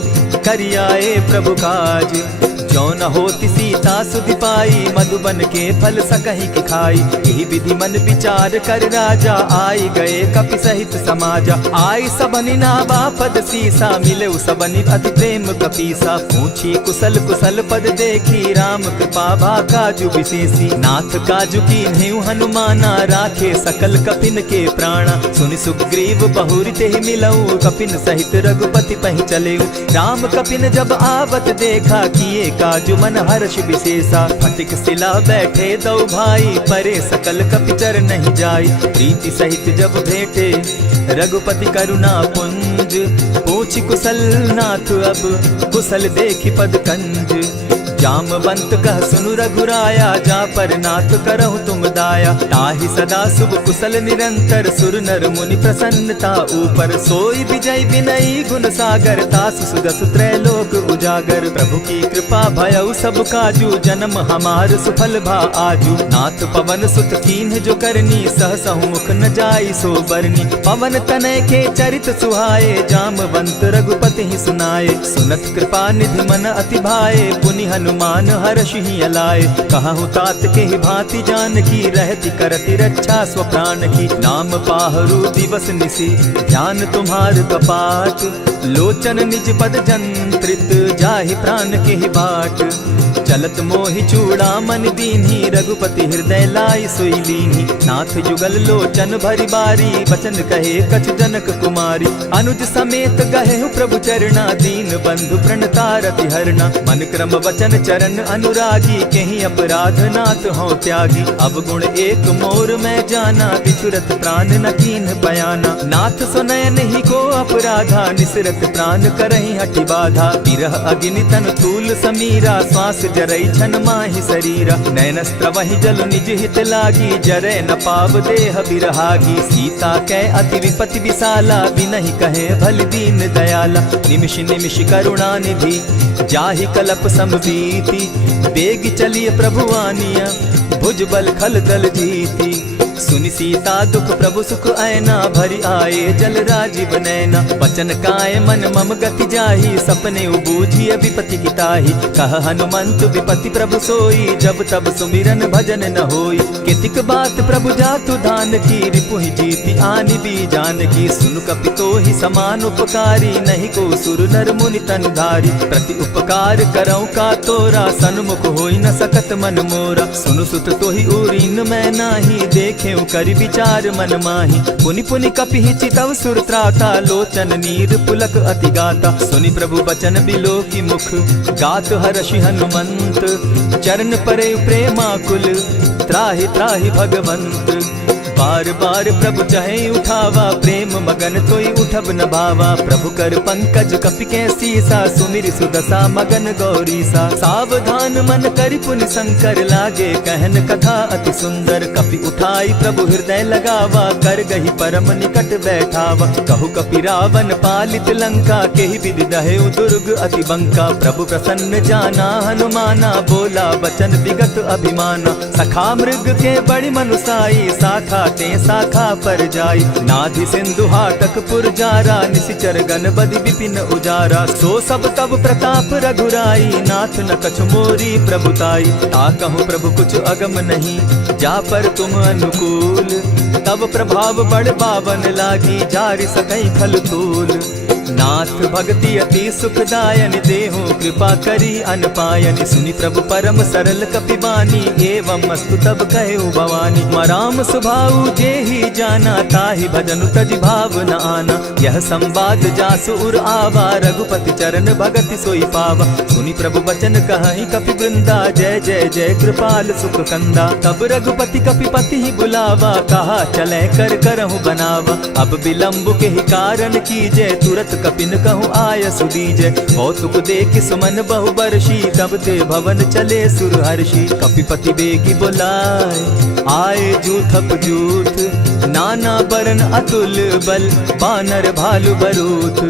करियाए प्रभु काज। जो न होती सीता सुधि पाई, मधुबन के फल सकहि की खाई। यही विधि मन विचार कर राजा, आई गए कपि सहित समाजा। आई सबनि नावा पद सीसा, मिले सबनि अति प्रेम कपीसा। पूछी कुशल कुशल पद देखी, राम कृपा भा काजु विशेषी। नाथ काजु कीन्हेउ हनुमाना, राखे सकल कपिन के प्राणा। सुनि सुग्रीव बहुरि तेहि मिलऊ, कपिन सहित रघुपति पहि चलेऊ। राम कपिन जब आवत देखा, किए काजु मन हर्ष विशेषा। फटिक सिला बैठे दो भाई, परे सकल कपिचर नहीं जाई। प्रीति सहित जब भेटे, रघुपति करुणा पुंज। पूछ कुशल नाथ अब, कुशल देखि पद कंज। जामवंत कह सुनु रघुराया, जा पर नाथ करहु तुम दाया। ताहि सदा शुभ कुशल निरंतर, सुर नर मुनि प्रसन्नता ऊपर। सोई विजय विनयी गुण सागर, तास सुदस त्रैलोक उजागर। प्रभु की कृपा भयउ सब काजू, जन्म हमार सुफल भा आजू। नाथ पवन सुत कीन्ह जो करनी, सहसहु मुख न जाई सो बरनी। पवन तनय के चरित सुहाए, जामवंत रघुपति ही सुनाए। सुनत कृपा निधि मन अति भाए, पुनि हनुमान हर्ष ही अलाए। कहूँ तात के ही भांति जान की, रहती करती रक्षा स्व प्राण की। नाम पाहरु दिवस निसी, ध्यान तुम्हार कपाट। लोचन निज पद जंत्रित, जाहि प्राण के ही बाट। चलत मोहि चूड़ामन दीन्ही, रघुपति हृदय लाई सोई लीन्ही। नाथ जुगल लोचन भरी बारी, बचन कहे कछ जनक कुमारी। अनुज समेत गहे प्रभु चरणा, दीन बंधु प्रणतारति हरना। मन क्रम वचन चरण अनुरागी, कहीं अपराध नाथ हो त्यागी। अब गुण एक मोर में जाना, बिछुरत प्राण न कीन बयाना। नाथ सुनयन ही को अपराधा, निसरत प्राण करहि हठि बाधा। विरह अग्नि तन तूल समीरा, श्वास जरई छन माहि शरीरा। नयनस्त्र वही जल निज हित लागी, जरे न पाव देह बिरहागी। सीता कै अति विपति विशाला, बिनहि कहे भल दीन दयाला। निमिष निमिष करुणा निधि, जाहि कलप समबीति। बेग चलिए प्रभु आनिया, भुज बल खल दल जीती। सुनि सीता दुख प्रभु सुख ऐना, भरी आए जल राजीव नैना। वचन काय मन मम गति जाही, सपने उबूझिय विपति किताही। कह हनुमंत विपति प्रभु सोई, जब तब सुमिरन भजन न होई। कितिक बात प्रभु जातु धान की, रिपुहि जीति आनि भी जान की। सुनु कपितो ही समान उपकारी, नहीं को सुर नर मुनि तन धारी। प्रति उपकार करौ का तोरा, सन्मुख होई न सकत मन मोरा। सुनु सुत तोहि उरीन मैं नाही, देखे करि विचार मन माही। पुनि पुनि कपिहि चितव सुर त्राता, लोचन नीर पुलक अति गाता। सुनि प्रभु बचन बिलो की मुख, गात हर्षि हनुमंत। चरण परे प्रेमाकुल, त्राहि त्राहि भगवंत। बार बार प्रभु चहे उठावा, प्रेम मगन तोई उठब न भावा। प्रभु कर पंकज कपि के सीसा, सुमिरि सुदशा मगन गौरीसा। सावधान मन करि पुनि शंकर, लागे कहन कथा अति सुंदर। कपि उठाई प्रभु हृदय लगावा, कर गही परम निकट बैठावा। कहु कपि रावण पालित लंका, केहि विधि दहेउ दुर्ग अति बंका। प्रभु प्रसन्न जाना हनुमाना, बोला बचन विगत अभिमाना। सखा मृग के बड़ी मनुसाई, शाखा ते शाखा पर जाई। नाधि सिंधु हाटक पुरजारा, निशिचर गण बदि विपिन उजारा। सो सब तब प्रताप रघुराई, नाथ न कछु मोरी प्रभुताई। ताकहु प्रभु कुछ अगम नहीं, जा पर तुम अनुकूल। तब प्रभाव बड़ पावन लागी, जारि सकई खल तूल। नाथ भक्ति अति सुखदायन, देहु कृपा करी अनपायन। सुनि प्रभु परम सरल कपिबानी, एवं मस्तु तब कहु भवानी। मराम सुभाऊ जेहि जाना, ताहि भजनु तजि भाव न आना। यह संवाद जासु उर आवा, रघुपति चरण भगति सोई पावा। सुनि प्रभु बचन कहहि कपि वृंदा, जय जय जय कृपाल सुख कंदा। तब रघुपति कपिपति ही बुलावा, कहा चले कर करहु बनावा। अब विलंब के ही कारण कीजय, तुरत कपिन कहूँ आय सुदीजय। कौतुक देख सुमन बहु बरसी, तब ते भवन चले सुर हर्षि। कपिपति बेगी बुलाए, आए जूथप जूथ। नाना बरन अतुल बल, बानर भालु बरूथ।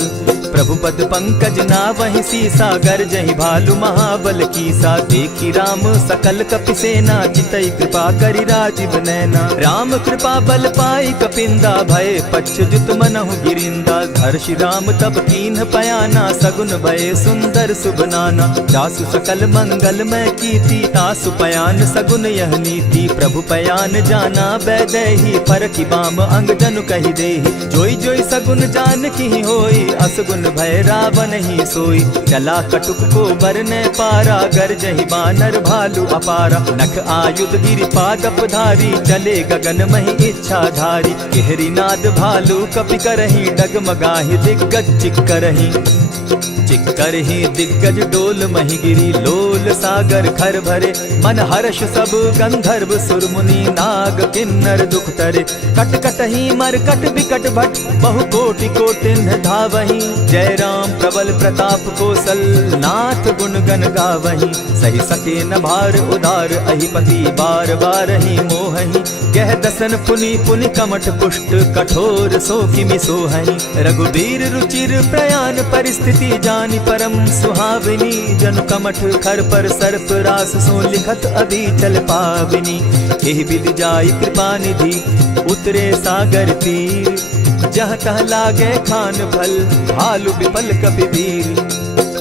प्रभु पद पंकज नावहि सीसा, गरजहि भालु महाबल कीसा। देखी राम सकल कपि सेना, चितई कृपा करि राजीव नैना। राम कृपा बल पाई कपिंदा, भय पच्युत मनहु गिरिंदा। हर्षि राम तब कीन्ह पयाना, सगुन भय सुंदर शुभ नाना। जासु सकल मंगल में कीर्ति, तासु पयान सगुन यह नीति। प्रभु पयान जाना बैदेही, परखि बाम अंग जनु कहि देहि। जोई जोई सगुन जान की होई, असगुन भय रावण ही सोई। चला कटुक को बरने पारा, गरजहि बानर भालु अपारा। नख आयुध गिरि पादप धारी, चले गगन महि इच्छा धारी। केहरी नाद भालु कपि करहि, डगमगाहि दिग्गज चिक्करहि। चिक्करहि दिग्गज डोल महि गिरी, लोल सागर खर भरे। मन हर्ष सब गंधर्व सुर मुनि, नाग किन्नर दुख तरे। कट कटहि मरकट बिकट भट, बहु कोटि कोटिन धावहि। जय राम प्रबल प्रताप कौशल, नाथ गुण गण गावहि। सही सके न भार उदार, अहिपति बार बार ही मोहहि। कह दसन पुनि पुनि कमठ पुष्ट, कठोर सो किमि सोहहि। रघुबीर रुचिर प्रयाण परिस्थिति, जानि परम सुहाविनी। जनु कमठ खर पर सर्प रास, सो लिखत अभी चल पाविनी। एहि विधि जाई कृपा निधि, उतरे सागर तीर। जहाँ तह लागे खान फल, भालु विफल कपि वीर।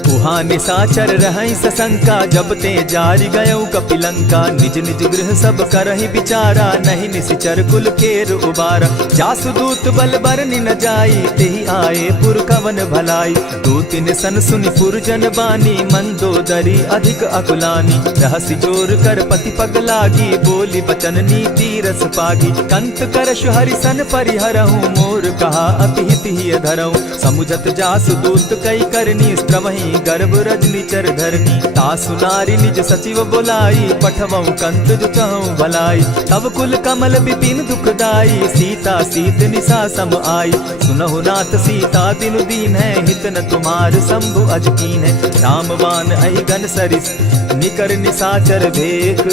उहाँ निशाचर रहई सशंका, जब ते जारी गयऊ कपिलंका। निज निज गृह सब करहि विचारा, नहीं निशिचर कुल केर उबारा। जासु दूत बल बरनि न जाई, तेहि आए पुर कवन भलाई। दूतिन सन सुनि पुरजन बानी, मंदोदरी अधिक अकुलानी। रहसि जोर कर पति पग लागी, बोली बचन नीति रस पागी। कंत करश हरि सन परिहरहूँ, मोर कहा अति हित ही धरऊँ। समुझत जासु दूत कई करनी, स्त्रवहि गर्भ रजनी चर धरनी। तासु नारी निज सचिव बोलाई, पठवऊँ कंत जो चहूँ भलाई। तब कुल कमल विपिन दुखदाई, सीता सीत निशा सम आई। सुनहु नाथ सीता बिनु दीन है, हित न तुम्हार शंभु अजकीन है। रामबान अहिगन सरिस निकर निशाचर भेक,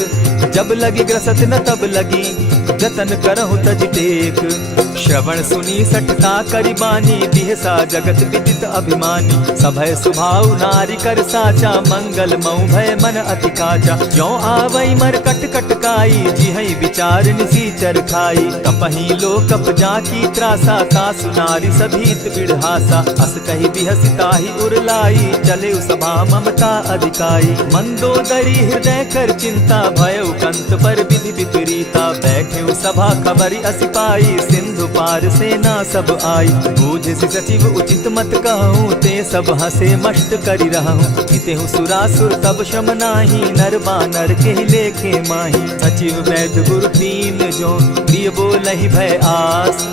जब लगी ग्रसत न तब लगी, जतन करहु तज टेक। श्रवण सुनी सठता करिबानी, दिहसा जगत विदित अभिमानी। सभय सुभाव नारी कर साचा, मंगल मऊ भय मन अति काचा। ज्यों आवई मर कट कट काई, जिहई विचार निसीचर खाई। कपही लोकप जाकी त्रासा, तासु नारी सभीत बिढ़हासा। अस कही बिहसिता ही उरलाई, चले सभा ममता अधिकाई। मंदोदरी हृदय कर चिंता, भयउ कंत पर विधि विपरीता। बैठे सभा खबरी असी पाई, सिंधु पार सेना सब आई। बूझि सचिव उचित मत कहूँ, ते सब हसे मष्ट करि रहूँ। हितेहु सुरासुर तब श्रम नाही, नर बानर के लेखे माही। सचिव वैद्य गुरु तीन जो, प्रिय बोलहि भय आस।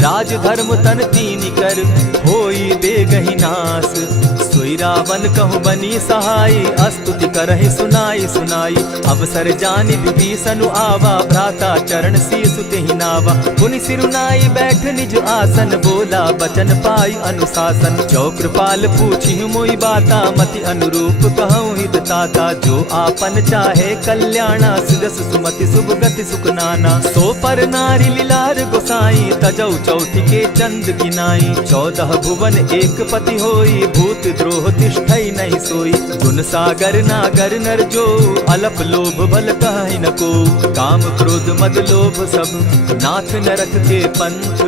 राज धर्म तन तीन कर, होई बेगहि नास। सोई रावण कहु बनी सहाई, अस्तुति करहि सुनाई सुनाई। अवसर जानि विभीषण आवा, भ्राता चरण शीसु तेहि नावा। पुनि सिरुनाई बैठ निज आसन, बोला बचन पाई अनुशासन। जो कृपाल पूछि मोई बाता, मति अनुरूप कहूँ हित ताता। जो आपन चाहे कल्याणा, सिदस सुमति शुभ गति सुख नाना। सो पर नारी लीलार गोसाई, तजौ चौथी के चंद गिनाई। 14 भुवन एक पति होई, भूत द्रोह तिष्ठई नहीं सोई। गुण सागर नागर नर जो, अलप लोभ बल कहि न को। काम क्रोध मद लोभ सब, नाथ नरक के पंथ।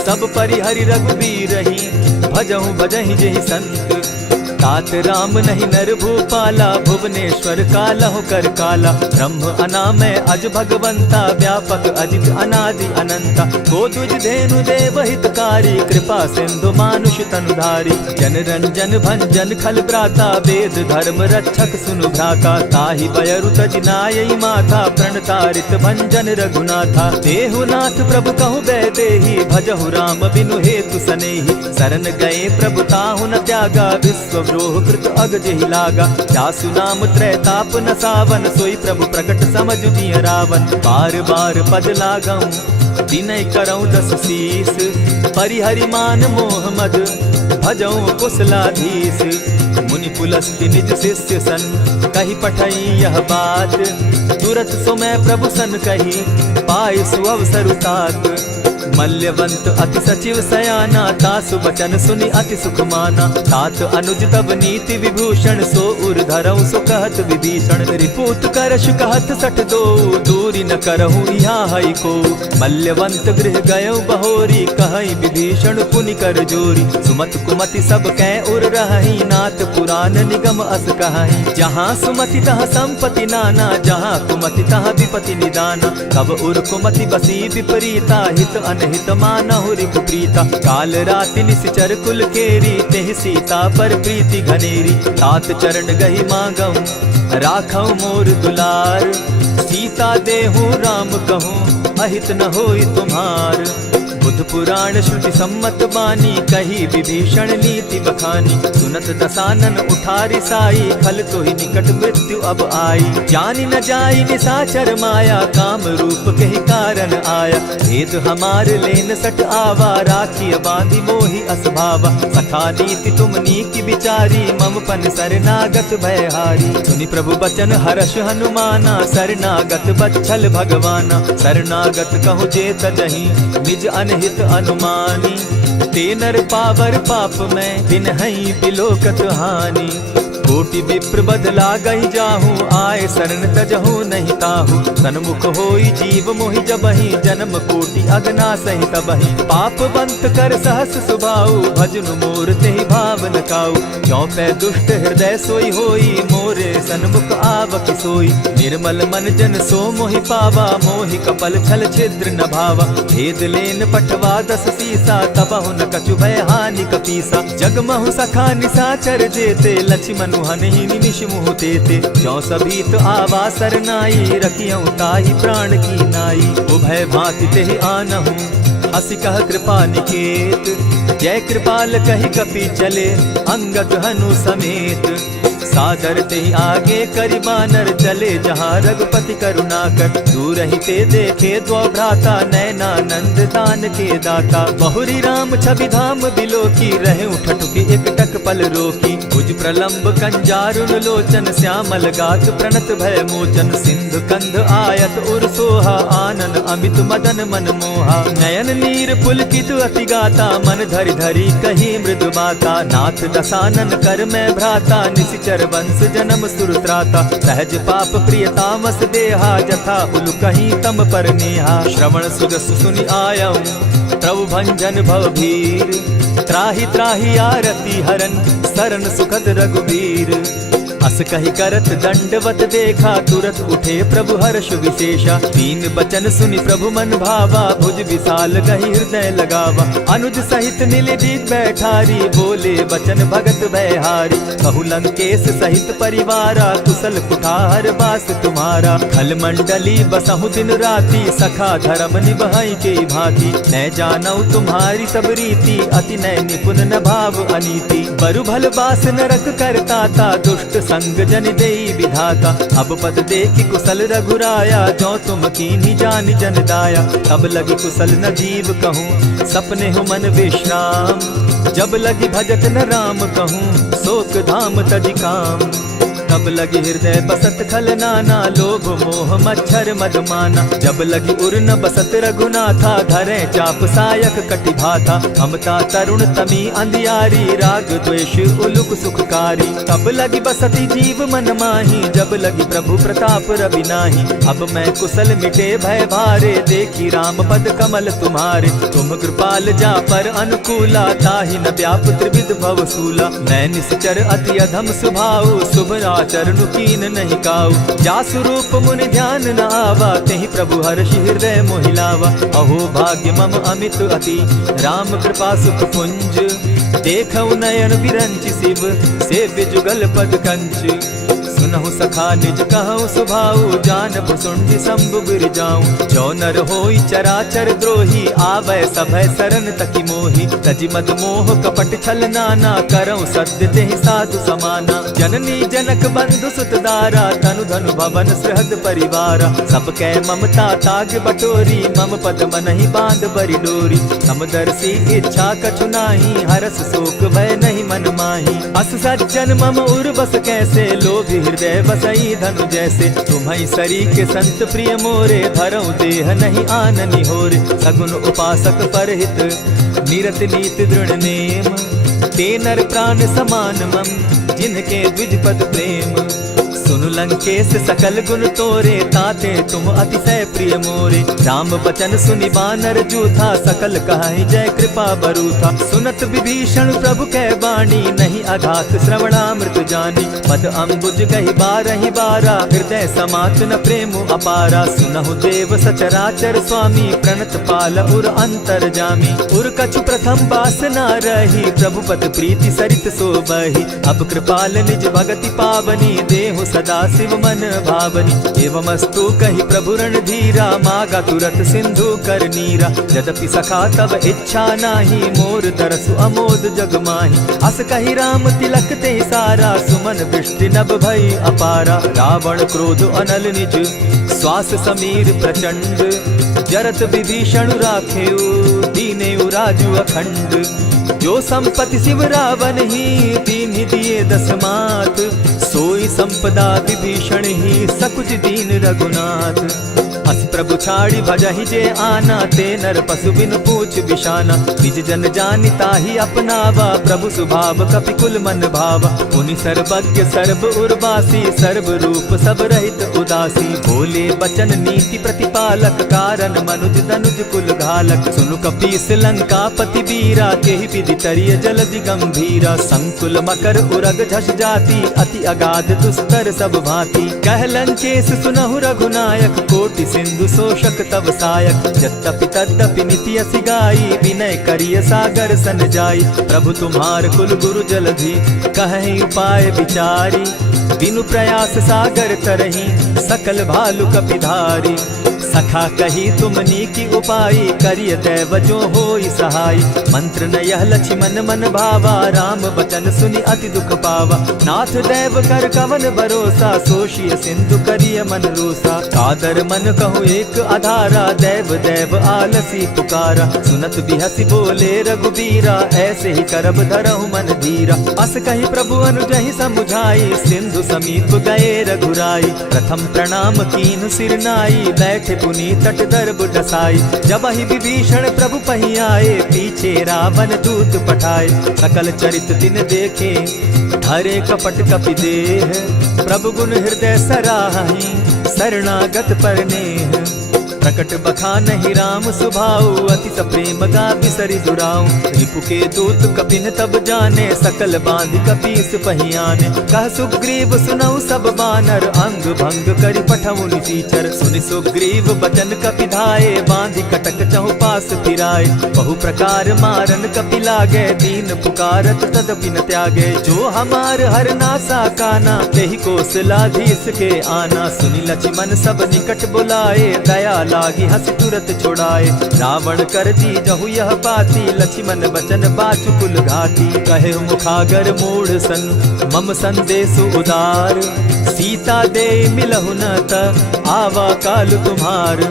सब परिहरि रघुबीरहि, भजहु भजहि जेहि संत। तात राम नहीं नर भूपाला, भुवनेश्वर कालहु कर काला। ब्रह्म अनामय अज भगवंता, व्यापक अजित अनादि अनंता। को तुझ धेनु देव हितकारी, कृपा सिंधु मानुष तनुधारी। जन रंजन भंजन खल भ्राता, वेद धर्म रक्षक सुनु भ्राता। ताहि बयरु तज नायई माथा, प्रणतारित भंजन रघुनाथा। देहुनाथ प्रभु कहु बैदेहि, भजहु राम बिनु हेतु सनेहि। शरण गए प्रभु ताहु न त्यागा, विश्व द्रोह कृत अग जेहि लागा। जासु नाम त्रैताप न सावन, सोई प्रभु प्रकट समझ जिय रावण। बार बार पद लागऊं, विनय करऊं 10 शीस। परिहरि मान मोह मद, भजऊं कुशलाधीश। मुनि पुलस्ति निज शिष्य सन, कही पठई यह बात। तुरत सो मैं प्रभु सन कही, पाय सुअवसर तात। मल्यवंत अति सचिव सयाना, तासु बचन सुनि अति सुख माना। तात अनुज तब नीति विभूषण, सो उर धरऊं सो कहत विभीषण। रिपुत करश कहत सठ दो, दूरी न करहूँ यहाँ हई को। मल्यवंत गृह गयऊ बहोरी, कहई विभीषण पुनि कर जोरी। सुमत कुमति सब कै उर रहई, नाथ पुराण निगम अस कहई। जहाँ सुमति तहाँ संपत्ति नाना, जहाँ कुमति तहाँ विपति निदाना। तब उर कुमति बसी विपरीता, हित अनहित मानहु रिपु प्रीता। काल राति निशिचर कुल केरी, तेहि सीता पर प्रीति घनेरी। तात चरण गहि मांगऊं, राखऊं मोर दुलार। सीता देहूं राम कहूं, अहित न होई तुम्हार। बुध पुराण श्रुति सम्मत बानी, कही विभीषण नीति बखानी। सुनत दसानन उठारी साई, खल तो ही निकट मृत्यु अब आई। जानी न जाई निशाचर माया, काम रूप के ही कारण आया। भेद हमार लेन सट आवा, राखिय बांधी मोहि असभावा। सखा नीति तुम नीति विचारी, मम पन शरणागत भयहारी। सुनि प्रभु बचन हर्ष हनुमाना, शरणागत बच्छल भगवाना। शरणागत कहु जे तजहि, निज अनहित अनुमानी। ते नर पावर पाप में, बिनहि बिलोकत हानि। कोटि विप्र बदला गई जाहूँ, आए शरण तजहू नहीं ताहू। सन्मुख होई जीव मोहि जबहि, जन्म कोटि अगना सही तबहि। पाप बंत कर सहस सुभाऊ, भजनु मोर तेहि भाव न काऊ। क्यों पै दुष्ट हृदय सोई होई, मोरे सन्मुख आवक सोई। निर्मल मन जन सो मोहि पावा, मोहि कपल छल छिद्र न भावा। भेद लेन पठवा 10 सीसा, तबहु न कछु भय हानि कपीसा। जगमहु सखा निसाचर जेते, लक्ष्मण हनहि निमिष मुह तेते। ज्यों सभीत आवा सरनाई, रखियौ ताहि प्राण की नाई। उभय भांति तेहि आनहु, हसी कह कृपा निकेत। जय कृपाल कहि कपि चले, अंगद हनु समेत। सादर तेहि आगे करि बानर, चले जहाँ रघुपति करुणा कर। दूर ही ते देखे द्वौ भ्राता, नैनानंद दान के दाता। बहुरी राम छवि धाम बिलोकी, रहे ठठुकी एक टक पल रोकी। भुज प्रलंब कंजारुन लोचन, श्यामल गात प्रणत भय मोचन। सिंधु कंध आयत उर सोहा, आनन अमित मदन मन मोहा। नयन नीर पुलकित अति गाता, मन धरि धरि कही मृदु बाता। नाथ दसानन कर मैं भ्राता, निशिचर वंश जन्म सुरत्राता। सहज पाप प्रिय तामस देहा, जथा उलु कहीं तम पर नेहा। श्रवण सुजस सुनि आयऊ, प्रभु भंजन भव भीर। त्राहि त्राहि आरती हरन, सरन सुखद रघुबीर। अस कहि करत दंडवत देखा, तुरत उठे प्रभु हर्ष विशेषा। दीन बचन सुनि प्रभु मन भावा, भुज विशाल गहि हृदय लगावा। अनुज सहित नीलदीप बैठारी, बोले बचन भगत भयहारी। कहु लंकेश सहित परिवारा, कुशल कुठार बास तुम्हारा। खल मंडली बसहु दिन राति, सखा धर्म निभाई के भांति। न जानौ तुम्हारी सब रीति, अति नय निपुण न भाव अनीति। बरु भल बास नरक करताता, दुष्ट संग जन देई विधाता। अब पद देखि कुशल रघुराया, जो तुम कीन्ही जानि जन दाया। तब लगी कुशल न जीव कहूँ, सपने हो मन विश्राम। जब लगी भजत न राम कहूँ, शोक धाम तजि काम। तब लगी हृदय बसत खल नाना, लोभ मोह मच्छर मदमाना। जब लगी उर न बसत रघुनाथा, धरे चाप सायक कटि भाथा। ममता तरुण तमी अंधियारी, राग द्वेष उलुक सुखकारी। तब लगी बसती जीव मन माही, जब लगी प्रभु प्रताप रवि नाही। अब मैं कुशल मिटे भय भारे, देखी राम पद कमल तुम्हारे। तुम कृपाल जा पर अनुकूला, ताहि न व्याप त्रिविध भव सूला। मैं निश्चर अति अधम स्वभाव, शुभ चरणु कीन नहीं काऊ। जासु रूप मुनि ध्यान न आवा, तेहि प्रभु हर्षि हृदय मोहिलावा। अहो भाग्य मम अमित अति, राम कृपा सुख पुंज। देखऊ नयन विरंच शिव, सेव्य जुगल पद कंच। सुनहु सखा निज कहु सुभाऊ, जानब सुंडि शंभु गिर जाऊं। जो नर होई चराचर द्रोही, आवै सभय सरन तकी मोही। तजि मद मोह कपट छल नाना, करऊं सत्य तेहि साधु समाना। जननी जनक बंधु सुत दारा, तनु धनु भवन सृहद परिवारा। सब कै ममता ताग बटोरी, मम पद मनहि बांध बरि डोरी। समदर्शी इच्छा कछु नाही, हरस शोक भय नहीं मन माही। अस सज्जन मम उर बस कैसे, लोभी हृदय बसई धनु जैसे। तुम्हि सरी के संत प्रिय मोरे, धरऊं देह नहीं आननि होरे। सगुन उपासक परहित, निरत नीत दृढ़ नेम। ते नर प्राण समान मम, जिनके द्विज पद प्रेम। सुन लंकेश सकल गुण तोरे, ताते तुम अतिशय प्रिय मोरे। राम बचन सुनि बानर जूथा, सकल कहाहि जय कृपा बरूथा। सुनत विभीषण प्रभु कै बाणी, नहीं अघात श्रवणामृत जानी। पद अम्बुज गहि बारहि बारा, हृदय समात न प्रेम अपारा। सुनहु देव सचराचर स्वामी, प्रणत पाल उर अंतर जामी। उर कछु प्रथम बास न रही, प्रभु पद प्रीति सरित सोबहि। अब कृपाल निज भगति पावनी, देहु सदा शिव मन भावनी। एवमस्तु कहि प्रभु रणधीरा, मागा तुरत सिंधु कर नीरा। यद्यपि सखा तब इच्छा नाही, मोर तरसु अमोद जग माही। अस कहि राम तिलक ते सारा, सुमन वृष्टि नभ भई अपारा। रावण क्रोध अनल निज, श्वास समीर प्रचंड। जरत विभीषण राखेउ, दीनेउ राजु अखंड। जो संपत्ति शिव रावण ही, दीन्हि दिए 10 मात। सोई संपदा विभीषण ही, सकुच दीन रघुनाथ। अस प्रभु छाड़ी भजहि जे आना, ते नर पशु बिनु पूज पूछ बिशाना। निज जन जानिता ही अपनावा, प्रभु स्वभाव कपि कुल मन भावा। पुनि सर्वज्ञ सर्व उर्वासी, सर्व रूप सब रहित उदासी। बोले बचन नीति प्रतिपालक, कारण मनुज दनुज कुल घालक। सुनु कपीस लंकापति वीरा, केहि विधि तरिय जलधि गंभीरा। संकुल मकर उरग झष जाति, अति अगाध दुस्तर सब भांति। कह लंकेश सुनहु रघुनायक, कोटि सिंधु शोषक तब सायक। यद्यपि तद्यपि निति असि गाई, विनय करिय सागर सन जाई। प्रभु तुम्हार कुल गुरु जलधि, कहीं उपाय विचारी। बिनु प्रयास सागर तरही, सकल भालु कपिधारी। सखा कही तुमनी की उपाय, करिय दैव जो होई सहाय। मंत्र न यह लक्ष्मण मन भावा, राम बचन सुनि अति दुख पावा। नाथ दैव कर कवन भरोसा, सोषिय सिंधु करिय मन रोसा। कादर मन कहूँ एक आधारा, दैव दैव आलसी पुकारा। सुनत बिहसी बोले रघुबीरा, ऐसे ही करब धरहु मन धीरा। अस कही प्रभु अनुजहि समुझाई, सिंधु समीप गए रघुराई। प्रथम प्रणाम कीन सिर नाई, बैठे पुनि तट दर्ब डसाई। जब ही विभीषण प्रभु पही आए, पीछे रावण दूत पठाए। सकल चरित दिन देखे, हरे कपट कपि देह। प्रभु गुण हृदय सराहि, शरणागत पर नेह। प्रकट बखानहि राम सुभाऊ, अति सप्रेम गा बिसरि दुराऊ। रिपु के दूत कपिन तब जाने, सकल बांधि कपीस पहियाने। कह सुग्रीव सुनऊ सब बानर, अंग भंग करि पठऊ निसीचर। सुनि सुग्रीव बचन कपि धाये, बांधि कटक चहु पास फिराए। बहु प्रकार मारन कपि लागे, दीन पुकारत तदपि न त्यागे। जो हमार हर नासा काना, तेहि कौशलाधीश के आना। सुनि लक्ष्मण सब निकट बुलाए, दया लागी हंसी तुरत छुड़ाए। रावण कर दी जहु यह बाती, लक्ष्मण बचन बाचु कुल घाती। कहे मुखागर मूढ़ सन, मम संदेश उदार। सीता दे मिलहु न त, आवा काल तुम्हार।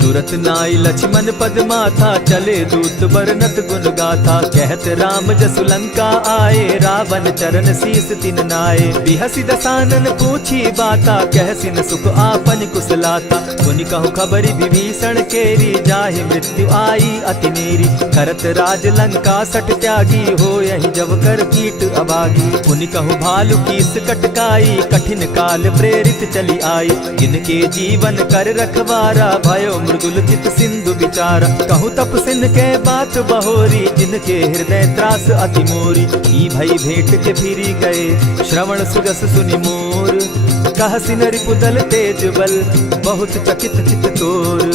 तुरत नाई लक्ष्मण पद माथा, चले दूत बरनत गुण गाथा। कहत राम जसु लंका आए, रावण चरण शीस तिन नाए। बिहसी दसानन पूछी बाता, कहसिन सुख आपन कुशलाता। सुनि कहु खबरि विभीषण केरी, जाहि मृत्यु आई अति नेरी। करत राज लंका सट त्यागी, हो यही जब कर कीट अभागी। पुनि कहु भालु कीस कटकाई, कठिन काल प्रेरित चली आई। जिनके जीवन कर रखवारा, भयो मृदुल चित सिंधु विचारा। कहु तप सिन के बात बहोरी, जिनके हृदय त्रास अति मोरी। ई भई भेंट के फिरी गए, श्रवण सुजस सुनि मोर। कह सिन रिपुदल तेज बल, बहुत चकित चित तोर।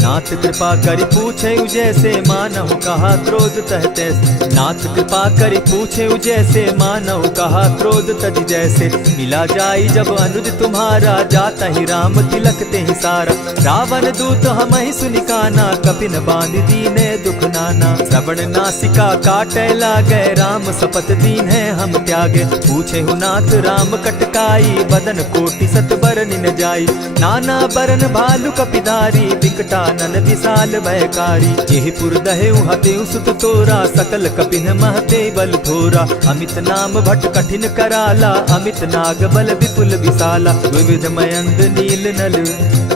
नाथ कृपा करि पूछे जैसे, मानहु कहा क्रोध तह तैसे। नाथ कृपा करि पूछे जैसे, मानहु कहा क्रोध तज जैसे। मिला जाई जब अनुज तुम्हारा, जाता ही राम तिलक ते ही सारा। रावण दूत हम ही सुनि काना, कपिन बांध दीने दुख नाना। श्रवण नासिका काटे लागे, राम शपथ दीन है हम त्यागे। पूछे हु नाथ राम कटकाई, बदन कोटि सत बरन न जाई। नाना बरन भालु कपिधारी, विकटा नन विशाल भयकारी। जेहि पुर दहेउ हतेउ सुत तोरा, सकल कपिन महते बल थोरा। अमित नाम भट कठिन कराला, अमित नाग बल विपुल विशाला। विविध मयंग नील नल,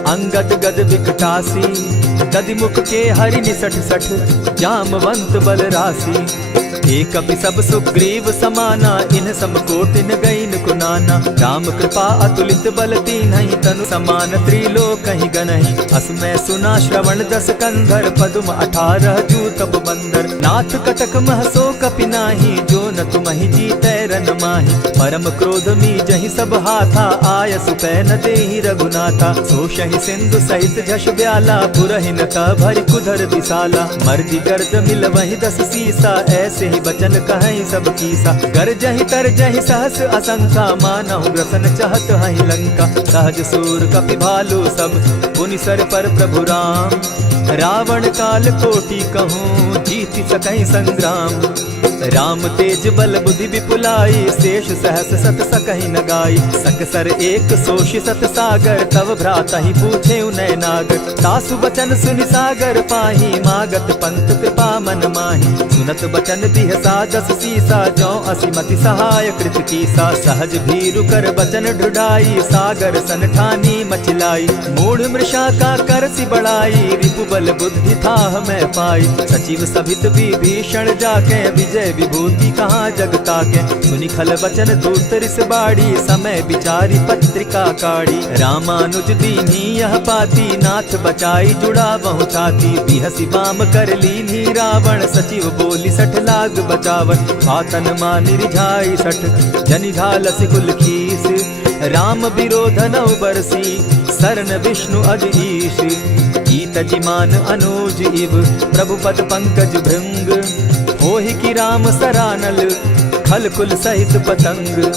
अंगद गद विकटासी। गदिमुख के हरि निसठ सठ, जामवंत बल राशि। एक कपि सब सुग्रीव समाना, इन समकोटिन गईन कुनाना। राम कृपा अतुलित बल दीन्हि, तनु समान त्रिलोक ही गनहि। अस मैं सुना श्रवण दस कंधर, पदुम 18 जूतब बंदर। नाथ कटक महसो कपि नाही, जो न तुमहि जीतै रन माहि। परम क्रोध मी जहि सब हाथा, आय सुपै न देहि रघुनाथा। सोषहि सिंधु सहित झष ब्याला, पुरहि न त भरि कुधर विशाला। मर्दि गर्द मिल वहि 10 सीसा, ऐसे बचन कहीं सब कीसा। गरजहि तरजहि सहस असंख्या, मानहु ग्रसन चाहत हहि लंका। सहज सूर कपि भालु सब, पुनि सर पर प्रभु राम। रावण काल कोटि कहूँ, जीति सकहि संग्राम। राम तेज बल बुद्धि विपुलाई, शेष सहस सत सकहि न गाई। सकसर एक सोषि सत सागर, तव भ्राता ही पूछे उनय नागर। तासु बचन सुनि सागर पाही, मागत पंत कृपा मन माही। सुनत बचन बिहसा जस सीसा, जौ असिमति सहाय कृत कीसा। सहज भीरु कर बचन ढुढ़ाई, सागर सन ठानी मचिलाई। मूढ़ मृषा का कर सी बढ़ाई, रिपु बल बुद्धि थाह मैं पाई। सचिव सभित विभीषण जाके, विजय विभूति कहाँ जगता के। सुनि खल बचन दूत रिस बाड़ी, समय विचारी पत्रिका काढ़ी। रामानुज दीन्ही यह पाती, नाथ बचाई जुड़ा बहु छाती। बिहसी बाम कर लीन्ही रावण, सचिव बोली सठ लाग बचावन। आतन मानि रिझाई सठ, जनि घालसि कुल खीस। राम विरोध नौ बरसी, सरन विष्णु अज ईश। गीत जिमान अनुज इव, प्रभु पद पंकज भृंग। होहि की राम सरानल, खल कुल सहित पतंग।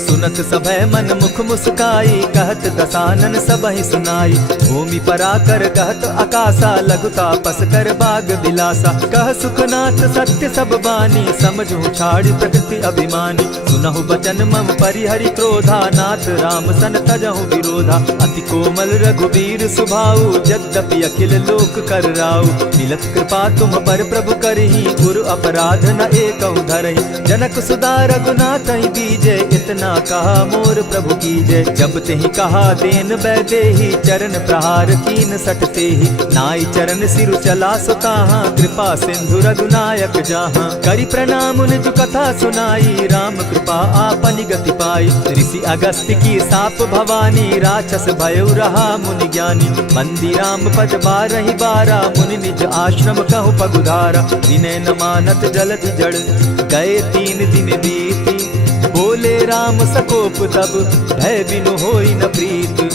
सुनत सभय मन मुख मुस्काई, कहत दसानन सबहि सुनाई। भूमि पराकर कहत आकाशा, लघु तापस कर बाग बिलासा। कह सुखनाथ सत्य सब बानी, समझू छाड़ प्रकृति अभिमानी। सुनहु बचन मम परिहरि क्रोधा, नाथ राम सन तजहु विरोधा। अति कोमल रघुबीर सुभाऊ, यद्यपि अखिल लोक कर राऊ। मिलत कृपा तुम पर प्रभु करही, गुरु अपराध न एकहु धरहि। जनक सुधा रघुनाथ ही दीजे, इतना कहा मोर प्रभु कीजे। जब तेहि कहा देन बैदेही, चरण प्रहार कीन सटते ही। नाई चरण सिरु चला सुताहा, कृपा सिंधु रघुनायक जाहा। करि प्रणाम निज कथा सुनाई, राम कृपा आपनि गति पाई। ऋषि अगस्त्य की साप भवानी, राक्षस भयउ रहा मुनि ज्ञानी। बंदी राम पद बारहि बारा, मुनि निज आश्रम कहु पगुधारा। विनय न मानत जलधि जड़, गए 3 दिन बीती। बोले राम सकोप तब, भय बिनु होई न प्रीत।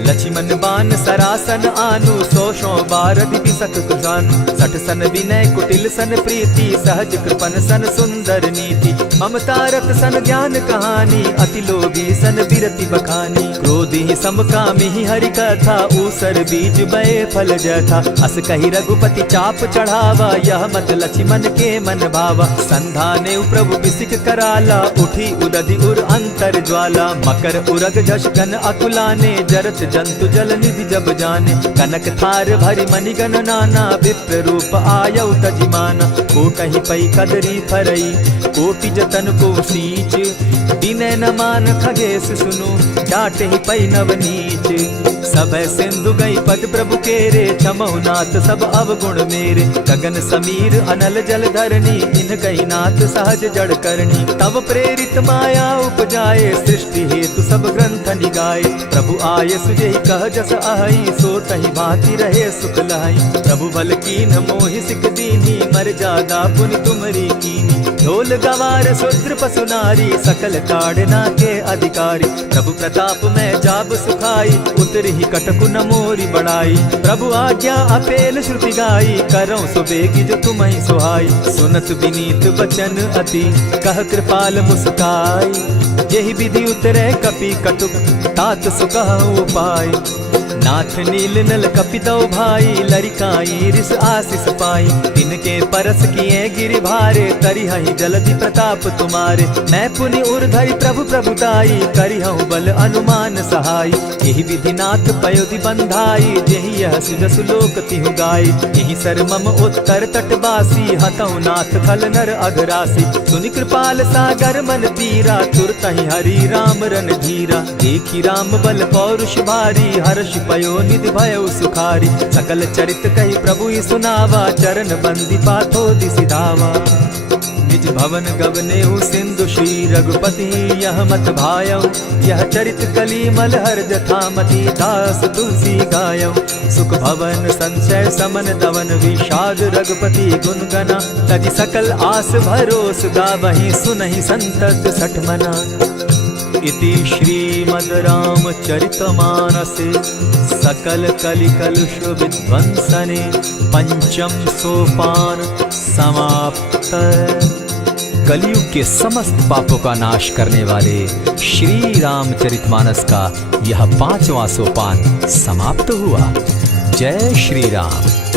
लक्ष्मण बान सरासन आनु, 100 बारधि बिसक कुजानु। 60 सन विनय कुटिल सन प्रीति, सहज कृपन सन सुंदर नीति। ममता रत सन ज्ञान कहानी, अति लोभी सन बिरति बखानी। क्रोधी समकामी हरि कथा, ऊसर बीज बये फल जथा। अस कहि रघुपति चाप चढ़ावा, यह मत लक्ष्मण के मन भावा। संधाने प्रभु बिसिक कराला, उठी उदधि उर अंतर ज्वाला। मकर उरग झष घन अकुलाने, जरत जंतु जल निधि जब जाने। कनक थार भरि मणिगण नाना, विप्र रूप आयउ तजिमाना। कोटहि पै कदरी फरई, कोटि जतन को सींच। विनय न मान खगेश सुनु, डांटहि पै नव नीच। सब सिंधु गई पद प्रभु केरे, क्षमहु नाथ सब अवगुण मेरे। गगन समीर अनल जल धरनी, इन कही नाथ सहज जड़ करनी। तब प्रेरित माया उपजाए, सृष्टि हेतु सब ग्रंथ निगाए। प्रभु आय सुजेहि कह जस अहई, सो तहि भांति रहे सुख लहई। प्रभु बल कीन मोहि सिख दीनी, मर्यादा पुनि तुमरी कीनी। ढोल गवार शूद्र पशु नारी, सकल ताड़ना के अधिकारी। प्रभु प्रताप में जाब सुखाई, उतरि कटकु न मोरी बड़ाई। प्रभु आज्ञा अपेल श्रुति गाई, करऊं सुबेगी जो तुम्हि सुहाई। सुनत विनीत बचन अति, कह कृपाल मुस्काई। जेहि विधि उतरे कपि कटुक, तात सुकहु उपाय। नाथ नील नल कपितौ भाई, लरिकाई रिस आशीष पाई। तिनके परस किए गिरि भारे, तरिहहि जलधि प्रताप तुम्हारे। मैं पुनि उर्धरि प्रभु प्रभुताई, करिहउ बल अनुमान सहाय। यही विधि नाथ पयोधि बंधाई, जेहि यह सुजसु लोक तिहु गाई। यही सर मम उत्तर तटवासी, हतौ नाथ खल नर अघरासी। सुनि कृपाल सागर मन पीरा, तुरतहि हरि राम रन धीरा। देखी राम बल पौरुष भारी, हर्ष पयो निधि भयउ सुखारी। सकल चरित कही प्रभु ही सुनावा, चरण बंदी पाथो दिसि धावा। निज भवन गवनेउ सिंधु श्री रघुपति, यह मत भायउ। यह चरित कली मलहर जथामति, दास तुलसी गायउ। सुख भवन संशय समन दवन, विषाद रघुपति गुण गना। तजि सकल आस भरोस, गावहि सुनहि संतत सठ मना। इति श्रीमद् रामचरितमानसे, सकल कलिकलुष विध्वंसने। पंचम सोपान समाप्त। कलयुग के समस्त पापों का नाश करने वाले श्री रामचरितमानस का यह 5वां सोपान समाप्त हुआ। जय श्री राम।